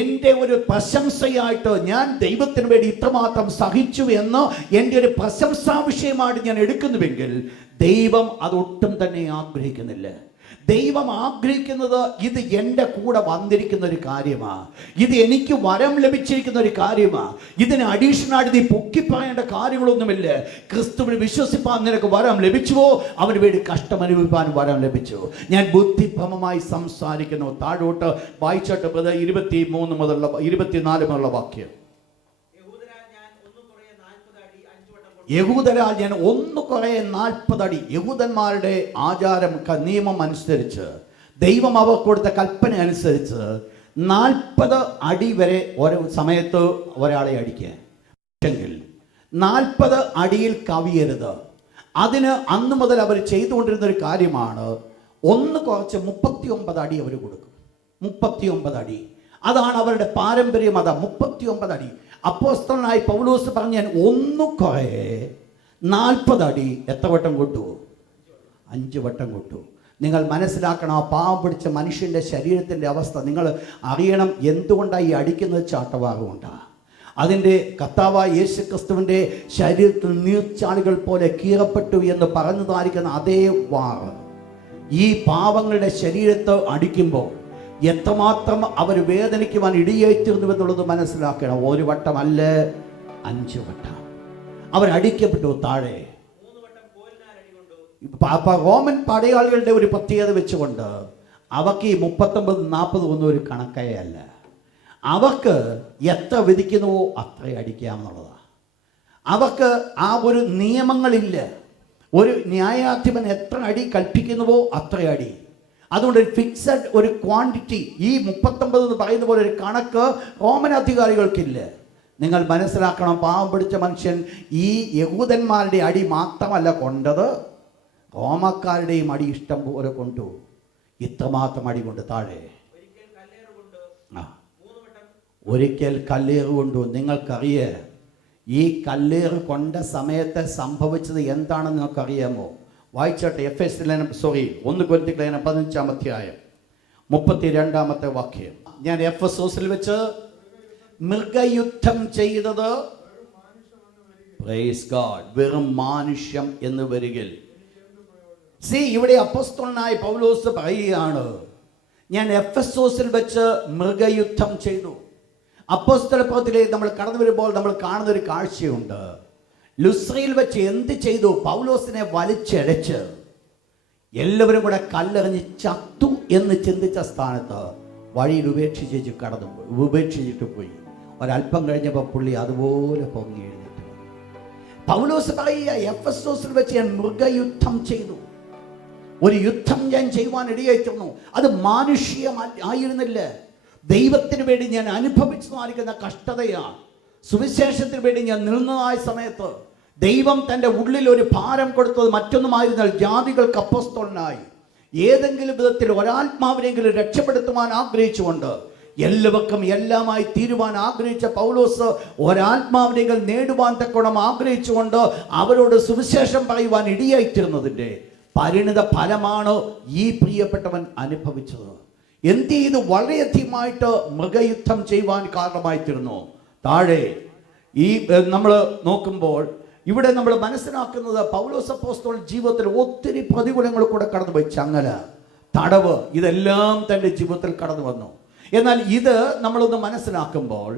എൻ്റെ ഒരു പ്രശംസയായിട്ട് ഞാൻ ദൈവത്തിന് വേണ്ടി ഇത്രമാത്രം സഹിച്ചു എന്ന് എൻ്റെ ഒരു പ്രശംസാ വിഷയമായിട്ട് ഞാൻ എടുക്കുന്നുവെങ്കിൽ ദൈവം അതൊട്ടും തന്നെ ആഗ്രഹിക്കുന്നില്ല. ദൈവം ആഗ്രഹിക്കുന്നത് ഇത് എൻ്റെ കൂടെ വന്നിരിക്കുന്ന ഒരു കാര്യമാണ്, ഇത് എനിക്ക് വരം ലഭിച്ചിരിക്കുന്ന ഒരു കാര്യമാണ്. ഇതിന് അഡീഷണലായിട്ട് നീ പൊക്കിപ്പറയേണ്ട കാര്യങ്ങളൊന്നുമില്ല. ക്രിസ്തുവിന് വിശ്വസിപ്പാൻ നിനക്ക് വരം ലഭിച്ചുവോ, അവന് വേണ്ടി കഷ്ടം അനുഭവിപ്പാൻ വരം ലഭിച്ചു. ഞാൻ ബുദ്ധിഭ്രമമായി സംസാരിക്കുന്നു. താഴോട്ട് വായിച്ചോട്ട് 23 മുതലുള്ള 24 മുതലുള്ള വാക്യം. യഹൂദരാൽ ഞാൻ 1 അടി. യഹൂദന്മാരുടെ ആചാരം നിയമം അനുസരിച്ച്, ദൈവം അവർ കൊടുത്ത കൽപ്പന അനുസരിച്ച് 40 അടി വരെ ഒരു സമയത്ത് ഒരാളെ അടിക്കാൻ. പക്ഷെങ്കിൽ 40 അടിയിൽ കവിയരുത്. അതിന് അന്ന് മുതൽ അവർ ചെയ്തുകൊണ്ടിരുന്ന ഒരു കാര്യമാണ്, ഒന്ന് കുറച്ച് 39 അടി അവർ കൊടുക്കും. 39 അടി, അതാണ് അവരുടെ പാരമ്പര്യം. അതാ 39 അടി. അപ്പോസ്തലനായ പൗലോസ് പറഞ്ഞ ഒന്ന് കുറേ 40 അടി എത്ര വട്ടം കൊട്ടു? 5 വട്ടം കൊട്ടു. നിങ്ങൾ മനസ്സിലാക്കണം, ആ പാവം പിടിച്ച മനുഷ്യൻ്റെ ശരീരത്തിൻ്റെ അവസ്ഥ നിങ്ങൾ അറിയണം. എന്തുകൊണ്ടാണ് ഈ അടിക്കുന്നത്? ചാട്ടവാറുകൊണ്ടാണ്. അതിൻ്റെ കർത്താവായ യേശു ക്രിസ്തുവിൻ്റെ ശരീരത്തിൽ നീർച്ചാലുകൾ പോലെ കീറപ്പെട്ടു എന്ന് പറഞ്ഞതായിരിക്കുന്ന അതേ വാറ് ഈ പാവങ്ങളുടെ ശരീരത്ത് അടിക്കുമ്പോൾ എത്രമാത്രം അവർ വേദനിക്കുവാൻ ഇടിയേറ്റിരുന്നു എന്നുള്ളത് മനസ്സിലാക്കണം. 1 വട്ടമല്ല, 5 വട്ടം അവരടിക്കപ്പെട്ടു താഴെ. റോമൻ പടയാളികളുടെ ഒരു പ്രത്യേകത വെച്ചുകൊണ്ട് അവർക്ക് ഈ 39, 40 ഒന്നും ഒരു കണക്കേ അല്ല. അവർക്ക് എത്ര വിധിക്കുന്നുവോ അത്ര അടിക്കാമെന്നുള്ളതാണ്. അവർക്ക് ആ ഒരു നിയമങ്ങളില്ല. ഒരു ന്യായാധിപൻ എത്ര അടി കൽപ്പിക്കുന്നുവോ അത്ര അടി. അതുകൊണ്ട് ഒരു ഫിക്സഡ് ഒരു ക്വാണ്ടിറ്റി, ഈ 39 എന്ന് പറയുന്ന പോലെ ഒരു കണക്ക് റോമൻ അധികാരികൾക്കില്ല. നിങ്ങൾ മനസ്സിലാക്കണം, പാവം പിടിച്ച മനുഷ്യൻ ഈ യഹൂദന്മാരുടെ അടി മാത്രമല്ല കൊണ്ടത്, റോമക്കാരുടെയും അടി ഇഷ്ടം പോലെ കൊണ്ടു. ഇത്രമാത്രം അടി കൊണ്ട് താഴെ. ഒരിക്കൽ കല്ലേറ് കൊണ്ടു. നിങ്ങൾക്കറിയേ ഈ കല്ലേറ് കൊണ്ട സമയത്ത് സംഭവിച്ചത് എന്താണെന്ന് നിങ്ങൾക്കറിയാമോ? വായിച്ചോട്ടെ. 1 കൊരിന്ത്യർ 15-ാം അധ്യായം 32-ാമത്തെ വാക്യം. ഞാൻ എഫെസോസിൽ വെച്ച് മൃഗയുദ്ധം ചെയ്തത് പ്രൈസ് ഗോഡ് വെറും മാനുഷ്യം എന്ന് വരികിൽ. ഇവിടെ അപ്പോസ്തലനായ പൗലോസ് പറയുകയാണ്, ഞാൻ എഫെസോസിൽ വെച്ച് മൃഗയുദ്ധം ചെയ്തു. അപ്പോസ്തല പ്രവൃത്തിയിലേക്ക് നമ്മൾ കടന്നു വരുമ്പോൾ നമ്മൾ കാണുന്നൊരു കാഴ്ചയുണ്ട്. ലുസ്രയിൽ വെച്ച് എന്ത് ചെയ്തു? പൗലോസിനെ വലിച്ചടച്ച് എല്ലാവരും കൂടെ കല്ലെറിഞ്ഞ് ചത്തു എന്ന് ചിന്തിച്ച സ്ഥാനത്ത് വഴിയിൽ ഉപേക്ഷിച്ചിട്ട് പോയി. ഒരല്പം കഴിഞ്ഞപ്പോൾ പുള്ളി അതുപോലെ പൊങ്ങി എഴുന്നേറ്റ് വന്നു. പൗലോസ് പറയുക, എഫെസോസിൽ വെച്ച് ഞാൻ മൃഗയുദ്ധം ചെയ്തു. ഒരു യുദ്ധം ഞാൻ ചെയ്യുവാൻ ഇടയായിത്തീർന്നു. അത് മാനുഷ്യം ആയിരുന്നില്ല. ദൈവത്തിന് വേണ്ടി ഞാൻ അനുഭവിച്ചതായിരിക്കുന്ന കഷ്ടതയാണ്. സുവിശേഷത്തിന് വേണ്ടി ഞാൻ നിന്നതായ സമയത്ത് ദൈവം തൻ്റെ ഉള്ളിൽ ഒരു ഭാരം കൊടുത്തത് മറ്റൊന്നുമായിരുന്നാൽ ജാതികൾക്ക് അപ്പോസ്തലനായി ഏതെങ്കിലും വിധത്തിൽ ഒരാത്മാവിനെങ്കിലും രക്ഷപ്പെടുത്തുവാൻ ആഗ്രഹിച്ചുകൊണ്ട് എല്ലാവർക്കും എല്ലാമായി തീരുവാൻ ആഗ്രഹിച്ച പൗലോസ് ഒരാത്മാവിനെങ്കിലും നേടുവാൻ തക്കോണം ആഗ്രഹിച്ചുകൊണ്ട് അവരോട് സുവിശേഷം പറയുവാൻ ഇടയായിത്തീർന്നതിൻ്റെ പരിണിത ഫലമാണ് ഈ പ്രിയപ്പെട്ടവൻ അനുഭവിച്ചത്. എന്ത് ചെയ്ത് വളരെയധികമായിട്ട് മൃഗയുദ്ധം ചെയ്യുവാൻ കാരണമായിത്തീർന്നു. താഴെ ഈ നമ്മൾ നോക്കുമ്പോൾ ഇവിടെ നമ്മൾ മനസ്സിലാക്കുന്നത് പൗലോസ് അപ്പോസ്തലൻ ജീവിതത്തിൽ ഒത്തിരി പ്രതികൂലങ്ങൾ കൂടെ കടന്നുപോയി. ചങ്ങല, തടവ്, ഇതെല്ലാം തൻ്റെ ജീവിതത്തിൽ കടന്നു വന്നു. എന്നാൽ ഇത് നമ്മളൊന്ന് മനസ്സിലാക്കുമ്പോൾ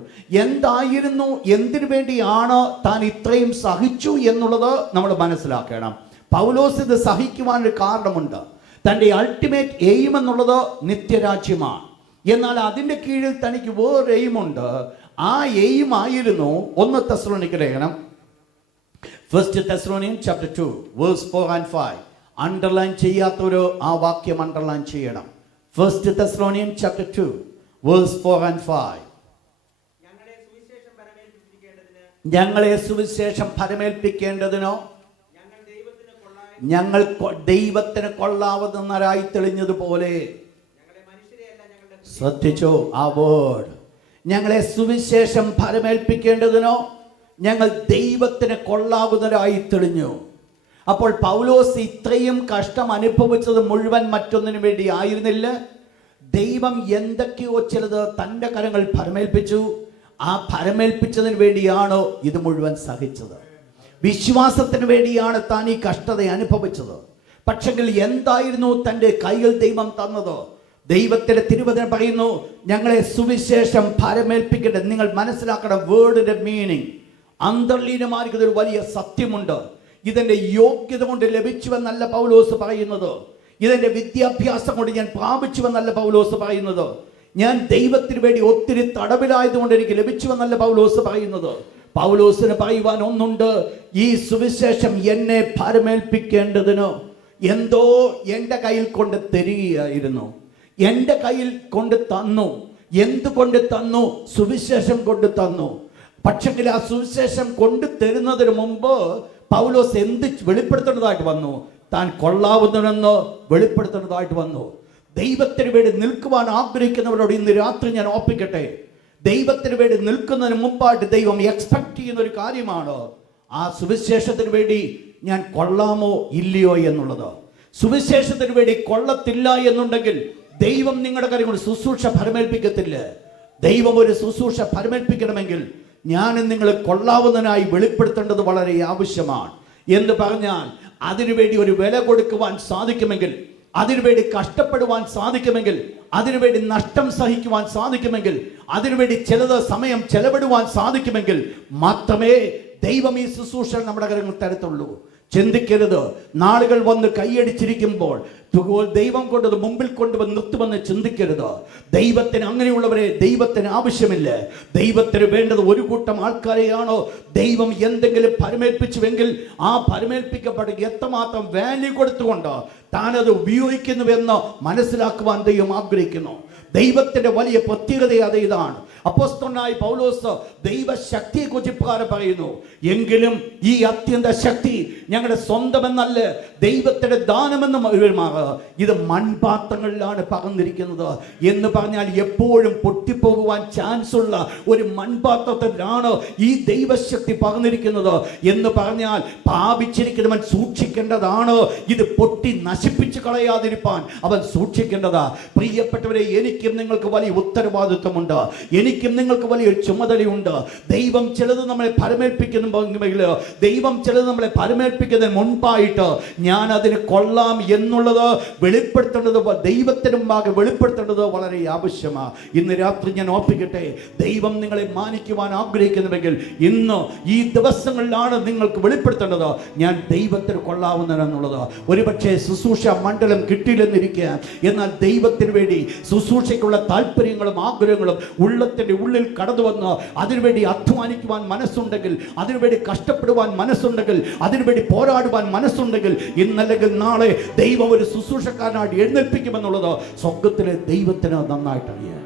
എന്തായിരുന്നു, എന്തിനു വേണ്ടിയാണ് താൻ ഇത്രയും സഹിച്ചു എന്നുള്ളത് നമ്മൾ മനസ്സിലാക്കണം. പൗലോസ് ഇത് സഹിക്കുവാനൊരു കാരണമുണ്ട്. തൻ്റെ അൾട്ടിമേറ്റ് എയിം എന്നുള്ളത് നിത്യരാജ്യമാണ്. എന്നാൽ അതിൻ്റെ കീഴിൽ തനിക്ക് വേറൊരു എയിമുണ്ട്. ആ എയിമായിരുന്നു 1 തെസ്സലോനിക്ക ലേഖനം 1 Thessalonians chapter 2 verse 4 and 5. Underline ചെയ്യാത്തവരോ ആ വാക്യം അണ്ടർലൈൻ ചെയ്യണം. 1 Thessalonians chapter 2 verse 4 and 5. ഞങ്ങളെ സുവിശേഷം പരമേൽപ്പിക്കേണ്ടതിനോ ഞങ്ങൾ ദൈവത്തിന് കൊള്ളാവുന്നവരായി തെളിഞ്ഞതുപോലെ. ശ്രദ്ധിച്ചോ ആ വേർഡ്. ഞങ്ങളെ സുവിശേഷം പരമേൽപ്പിക്കേണ്ടതിനോ ഞങ്ങൾ ദൈവത്തിന് കൊള്ളാവുന്നവരായി തെളിഞ്ഞു. അപ്പോൾ പൗലോസ് ഇത്രയും കഷ്ടം അനുഭവിച്ചത് മുഴുവൻ മറ്റൊന്നിനു വേണ്ടി ആയിരുന്നില്ല. ദൈവം എന്തൊക്കെയോ ചിലത് തൻ്റെ കരങ്ങൾ പരമേൽപ്പിച്ചു. ആ പരമേൽപ്പിച്ചതിന് വേണ്ടിയാണോ ഇത് മുഴുവൻ സഹിച്ചത്? വിശ്വാസത്തിന് വേണ്ടിയാണ് താൻ ഈ കഷ്ടത അനുഭവിച്ചത്. പക്ഷെങ്കിൽ എന്തായിരുന്നു തൻ്റെ കൈകൾ ദൈവം തന്നത്? ദൈവത്തിന്റെ തിരുവചനം പറയുന്നു, ഞങ്ങളെ സുവിശേഷം പരമേൽപ്പിക്കേണ്ടത്. നിങ്ങൾ മനസ്സിലാക്കണം വേർഡിന്റെ മീനിങ്. അന്തർലീനമായിരിക്കുന്ന ഒരു വലിയ സത്യമുണ്ട്. ഇതെന്റെ യോഗ്യത കൊണ്ട് ലഭിച്ചുവെന്നല്ല പൗലോസ് പറയുന്നത്. ഇതെന്റെ വിദ്യാഭ്യാസം കൊണ്ട് ഞാൻ പ്രാപിച്ചുവെന്നല്ല പൗലോസ് പറയുന്നത്. ഞാൻ ദൈവത്തിന് വേണ്ടി ഒത്തിരി തടവിലായതുകൊണ്ട് എനിക്ക് ലഭിച്ചുവെന്നല്ല പൗലോസ് പറയുന്നത്. പൗലോസിന് പറയുവാൻ ഒന്നുണ്ട്, ഈ സുവിശേഷം എന്നെ പരമേൽപ്പിക്കേണ്ടതിന് എന്തോ എൻ്റെ കയ്യിൽ കൊണ്ട് തരികയായിരുന്നു. എൻ്റെ കയ്യിൽ കൊണ്ട് തന്നു. എന്തുകൊണ്ട് തന്നു? സുവിശേഷം കൊണ്ട് തന്നു. പക്ഷെങ്കിൽ ആ സുവിശേഷം കൊണ്ട് തരുന്നതിന് മുമ്പ് പൗലോസ് എന്ത് വെളിപ്പെടുത്തേണ്ടതായിട്ട് വന്നു? താൻ കൊള്ളാവുന്നതെന്ന് വെളിപ്പെടുത്തേണ്ടതായിട്ട് വന്നു. ദൈവത്തിന് വേണ്ടി നിൽക്കുവാൻ ആഗ്രഹിക്കുന്നവരോട് ഇന്ന് രാത്രി ഞാൻ ഓർപ്പിക്കട്ടെ, ദൈവത്തിന് വേണ്ടി നിൽക്കുന്നതിന് മുമ്പായിട്ട് ദൈവം എക്സ്പെക്ട് ചെയ്യുന്ന ഒരു കാര്യമാണ് ആ സുവിശേഷത്തിന് വേണ്ടി ഞാൻ കൊള്ളാമോ ഇല്ലയോ എന്നുള്ളത്. സുവിശേഷത്തിന് വേണ്ടി കൊള്ളത്തില്ല എന്നുണ്ടെങ്കിൽ ദൈവം നിങ്ങളുടെ കാര്യം കൊണ്ട് ശുശ്രൂഷ ഫലമേൽപ്പിക്കത്തില്ല. ദൈവം ഒരു ശുശ്രൂഷ ഫലമേൽപ്പിക്കണമെങ്കിൽ ഞാനും നിങ്ങൾ കൊള്ളാവുന്നതിനായി വെളിപ്പെടുത്തേണ്ടത് വളരെ ആവശ്യമാണ്. എന്ന് പറഞ്ഞാൽ അതിനുവേണ്ടി ഒരു വില കൊടുക്കുവാൻ സാധിക്കുമെങ്കിൽ, അതിനുവേണ്ടി കഷ്ടപ്പെടുവാൻ സാധിക്കുമെങ്കിൽ, അതിനുവേണ്ടി നഷ്ടം സഹിക്കുവാൻ സാധിക്കുമെങ്കിൽ, അതിനുവേണ്ടി ചിലത് സമയം ചെലവിടുവാൻ സാധിക്കുമെങ്കിൽ മാത്രമേ ദൈവം ഈ ശുശ്രൂഷ നമ്മുടെ കരങ്ങൾ തരത്തുള്ളൂ. ചിന്തിക്കരുത്, നാളുകൾ വന്ന് കൈയടിച്ചിരിക്കുമ്പോൾ ദൈവം കൊണ്ടത് മുമ്പിൽ കൊണ്ടുവന്ന് നിർത്തുമെന്ന് ചിന്തിക്കരുത്. ദൈവത്തിന് അങ്ങനെയുള്ളവരെ ദൈവത്തിന് ആവശ്യമില്ല. ദൈവത്തിന് വേണ്ടത് ഒരു കൂട്ടം ആൾക്കാരെയാണോ ദൈവം എന്തെങ്കിലും പരമേൽപ്പിച്ചുവെങ്കിൽ ആ പരമേൽപ്പിക്കപ്പെടുക എത്രമാത്രം വാല്യൂ കൊടുത്തുകൊണ്ട് താനത് ഉപയോഗിക്കുന്നുവെന്ന് മനസ്സിലാക്കുവാൻ ദൈവം ആഗ്രഹിക്കുന്നു. ദൈവത്തിന്റെ വലിയ പ്രത്യേകത അത് ഇതാണ്. അപ്പോസ്തലനായ പൗലോസ് ദൈവശക്തിയെ കുറിച്ച് ഇപ്രകാരം പറയുന്നു, എങ്കിലും ഈ അത്യന്ത ശക്തി ഞങ്ങളുടെ സ്വന്തമെന്നല്ല, ദൈവത്തിന്റെ ദാനമെന്നും ഇത് മൺപാത്രങ്ങളിലാണ് പകർന്നിരിക്കുന്നത്. എന്ന് പറഞ്ഞാൽ എപ്പോഴും പൊട്ടിപ്പോകുവാൻ ചാൻസ് ഉള്ള ഒരു മൺപാത്രത്തിലാണ് ഈ ദൈവശക്തി പകർന്നിരിക്കുന്നത്. എന്ന് പറഞ്ഞാൽ പാപിച്ചിരിക്കുന്നവൻ സൂക്ഷിക്കേണ്ടതാണ്. ഇത് പൊട്ടി നശിപ്പിച്ചു കളയാതിരിപ്പാൻ അവൻ സൂക്ഷിക്കേണ്ടതാ. പ്രിയപ്പെട്ടവരെ, എനിക്കും നിങ്ങൾക്ക് വലിയ ഉത്തരവാദിത്വമുണ്ട്. എനിക്കും നിങ്ങൾക്ക് വലിയൊരു ചുമതലയുണ്ട്. ദൈവം ചിലത് നമ്മളെ പരമേൽപ്പിക്കുന്നുണ്ടെങ്കിൽ, ദൈവം ചിലത് നമ്മളെ പരമേൽപ്പിക്കുന്നതിന് മുൻപായിട്ട് ഞാൻ അതിന് കൊള്ളാം എന്നുള്ളത് വെളിപ്പെടുത്തേണ്ടത്, ദൈവത്തിന് മുമ്പാകെ വെളിപ്പെടുത്തേണ്ടത് വളരെ ആവശ്യമാണ്. ഇന്ന് രാത്രി ഞാൻ ഓർപ്പിക്കട്ടെ, ദൈവം നിങ്ങളെ മാനിക്കുവാൻ ആഗ്രഹിക്കുന്നുവെങ്കിൽ ഇന്ന് ഈ ദിവസങ്ങളിലാണ് നിങ്ങൾക്ക് വെളിപ്പെടുത്തേണ്ടത് ഞാൻ ദൈവത്തിന് കൊള്ളാവുന്നതെന്നുള്ളത്. ഒരുപക്ഷെ ശുശ്രൂഷ മണ്ഡലം കിട്ടിയില്ലെന്നിരിക്കുക, എന്നാൽ ദൈവത്തിന് വേണ്ടി ശുശ്രൂഷയ്ക്കുള്ള താല്പര്യങ്ങളും ആഗ്രഹങ്ങളും ഉള്ളത്തിൻ്റെ ഉള്ളിൽ കടന്നു വന്ന് അതിനുവേണ്ടി അധ്വാനിക്കുവാൻ മനസ്സുണ്ടെങ്കിൽ, അതിനുവേണ്ടി കഷ്ടപ്പെടുവാൻ മനസ്സുണ്ടെങ്കിൽ, അതിനുവേണ്ടി പോരാടുവാൻ മനസ്സുണ്ടെങ്കിൽ ഇന്നല്ലെങ്കിൽ നാളെ ദൈവം ഒരു ശുശ്രൂഷക്കാരനായിട്ട് എഴുന്നേൽപ്പിക്കുമെന്നുള്ളത് സ്വർഗത്തിലെ ദൈവത്തിന് നന്നായിട്ടറിയാം.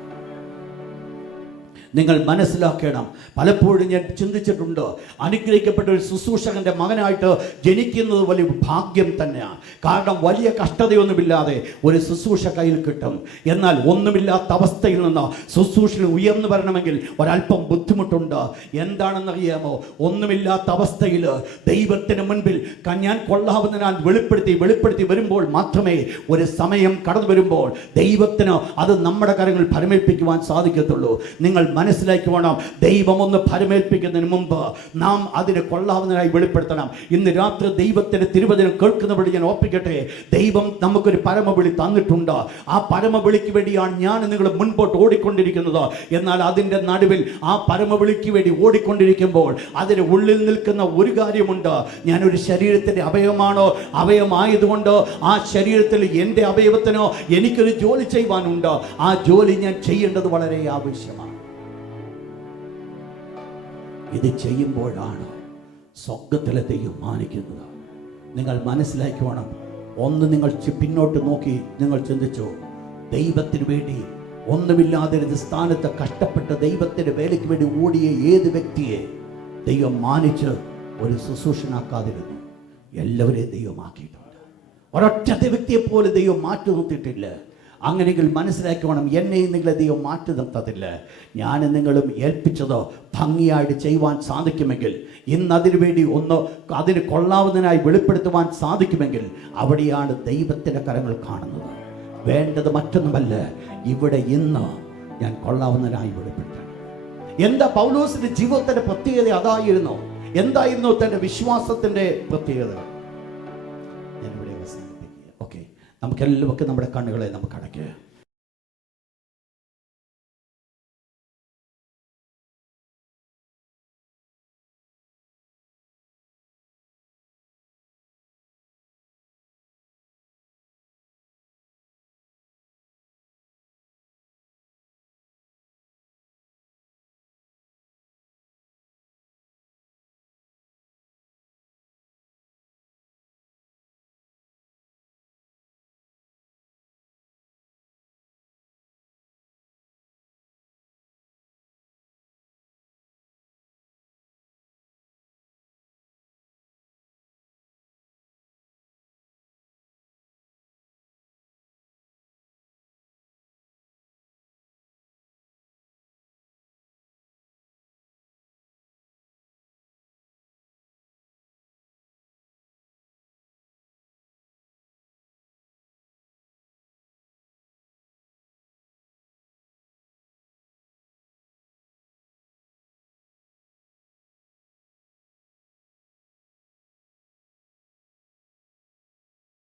നിങ്ങൾ മനസ്സിലാക്കണം. പലപ്പോഴും ഞാൻ ചിന്തിച്ചിട്ടുണ്ട്, അനുഗ്രഹിക്കപ്പെട്ട ഒരു ശുശ്രൂഷകന്റെ മകനായിട്ട് ജനിക്കുന്നത് വലിയ ഭാഗ്യം തന്നെയാണ്. കാരണം വലിയ കഷ്ടതയൊന്നുമില്ലാതെ ഒരു ശുശ്രൂഷ കയ്യിൽ കിട്ടും. എന്നാൽ ഒന്നുമില്ലാത്ത അവസ്ഥയിൽ നിന്ന് ശുശ്രൂഷയിൽ ഉയർന്നു വരണമെങ്കിൽ ഒരല്പം ബുദ്ധിമുട്ടുണ്ട്. എന്താണെന്നറിയാമോ? ഒന്നുമില്ലാത്ത അവസ്ഥയിൽ ദൈവത്തിന് മുൻപിൽ ഞാൻ കൊള്ളാവുന്നതിനാൽ വെളിപ്പെടുത്തി വരുമ്പോൾ മാത്രമേ ഒരു സമയം കടന്നു വരുമ്പോൾ ദൈവത്തിന് അത് നമ്മുടെ കാര്യങ്ങൾ ഫലമേൽപ്പിക്കുവാൻ സാധിക്കത്തുള്ളൂ. നിങ്ങൾ മനസ്സിലാക്കി വേണം, ദൈവം ഒന്ന് ഫലമേൽപ്പിക്കുന്നതിന് മുമ്പ് നാം അതിന് കൊള്ളാവുന്നതിനായി വെളിപ്പെടുത്തണം. ഇന്ന് രാത്രി ദൈവത്തിന്റെ തിരുവചനം കേൾക്കുന്നവരോട് ഞാൻ ഓർപ്പിക്കട്ടെ, ദൈവം നമുക്കൊരു പരമവിളി തന്നിട്ടുണ്ട്. ആ പരമവിളിക്ക് വേണ്ടിയാണ് ഞാൻ നിങ്ങൾ മുൻപോട്ട് ഓടിക്കൊണ്ടിരിക്കുന്നത്. എന്നാൽ അതിൻ്റെ നടുവിൽ ആ പരമവിളിക്ക് വേണ്ടി ഓടിക്കൊണ്ടിരിക്കുമ്പോൾ അതിന് ഉള്ളിൽ നിൽക്കുന്ന ഒരു കാര്യമുണ്ട്. ഞാനൊരു ശരീരത്തിൻ്റെ അവയവമാണോ? അവയവമായതുകൊണ്ട് ആ ശരീരത്തിൽ എൻ്റെ അവയവത്തിനോ എനിക്കൊരു ജോലി ചെയ്യുവാനുണ്ട്. ആ ജോലി ഞാൻ ചെയ്യേണ്ടത് വളരെ ആവശ്യമാണ്. ഇത് ചെയ്യുമ്പോഴാണ് സ്വർഗത്തിലെ ദൈവം മാനിക്കുന്നത്. നിങ്ങൾ മനസ്സിലാക്കണം. ഒന്ന് നിങ്ങൾ പിന്നോട്ട് നോക്കി നിങ്ങൾ ചിന്തിച്ചു, ദൈവത്തിന് വേണ്ടി ഒന്നുമില്ലാതിരുന്ന സ്ഥാനത്ത് കഷ്ടപ്പെട്ട് ദൈവത്തിൻ്റെ വേലയ്ക്ക് വേണ്ടി ഓടിയ ഏത് വ്യക്തിയെ ദൈവം മാനിച്ച് ഒരു ശുശ്രൂഷനാക്കാതിരുന്നു? എല്ലാവരെയും ദൈവമാക്കിയിട്ടുണ്ട്. ഒരൊറ്റ വ്യക്തിയെ പോലെ ദൈവം മാറ്റി നിർത്തിയിട്ടില്ല. അങ്ങനെയെങ്കിൽ മനസ്സിലാക്കണം, എന്നെയും നിങ്ങളെ ദൈവം മാറ്റി നിർത്തത്തില്ല. ഞാനും നിങ്ങളും ഏൽപ്പിച്ചതോ ഭംഗിയായിട്ട് ചെയ്യുവാൻ സാധിക്കുമെങ്കിൽ, ഇന്ന് അതിനു വേണ്ടി അതിന് കൊള്ളാവുന്നതിനായി വെളിപ്പെടുത്തുവാൻ സാധിക്കുമെങ്കിൽ, അവിടെയാണ് ദൈവത്തിൻ്റെ കരങ്ങൾ കാണുന്നത്. വേണ്ടത് മറ്റൊന്നുമല്ല, ഇവിടെ ഇന്ന് ഞാൻ കൊള്ളാവുന്നതിനായി വെളിപ്പെടുത്തണം. എന്താ പൗലോസിന്റെ ജീവിതത്തിന്റെ പ്രത്യേകത? അതായിരുന്നു. എന്തായിരുന്നു തൻ്റെ വിശ്വാസത്തിൻ്റെ പ്രത്യേകത? ഞാനിവിടെ അവസാനിപ്പിക്കുക. ഓക്കെ, നമുക്കെല്ലാവർക്കും നമ്മുടെ കണ്ണുകളെ നമുക്ക് അടയ്ക്കുക.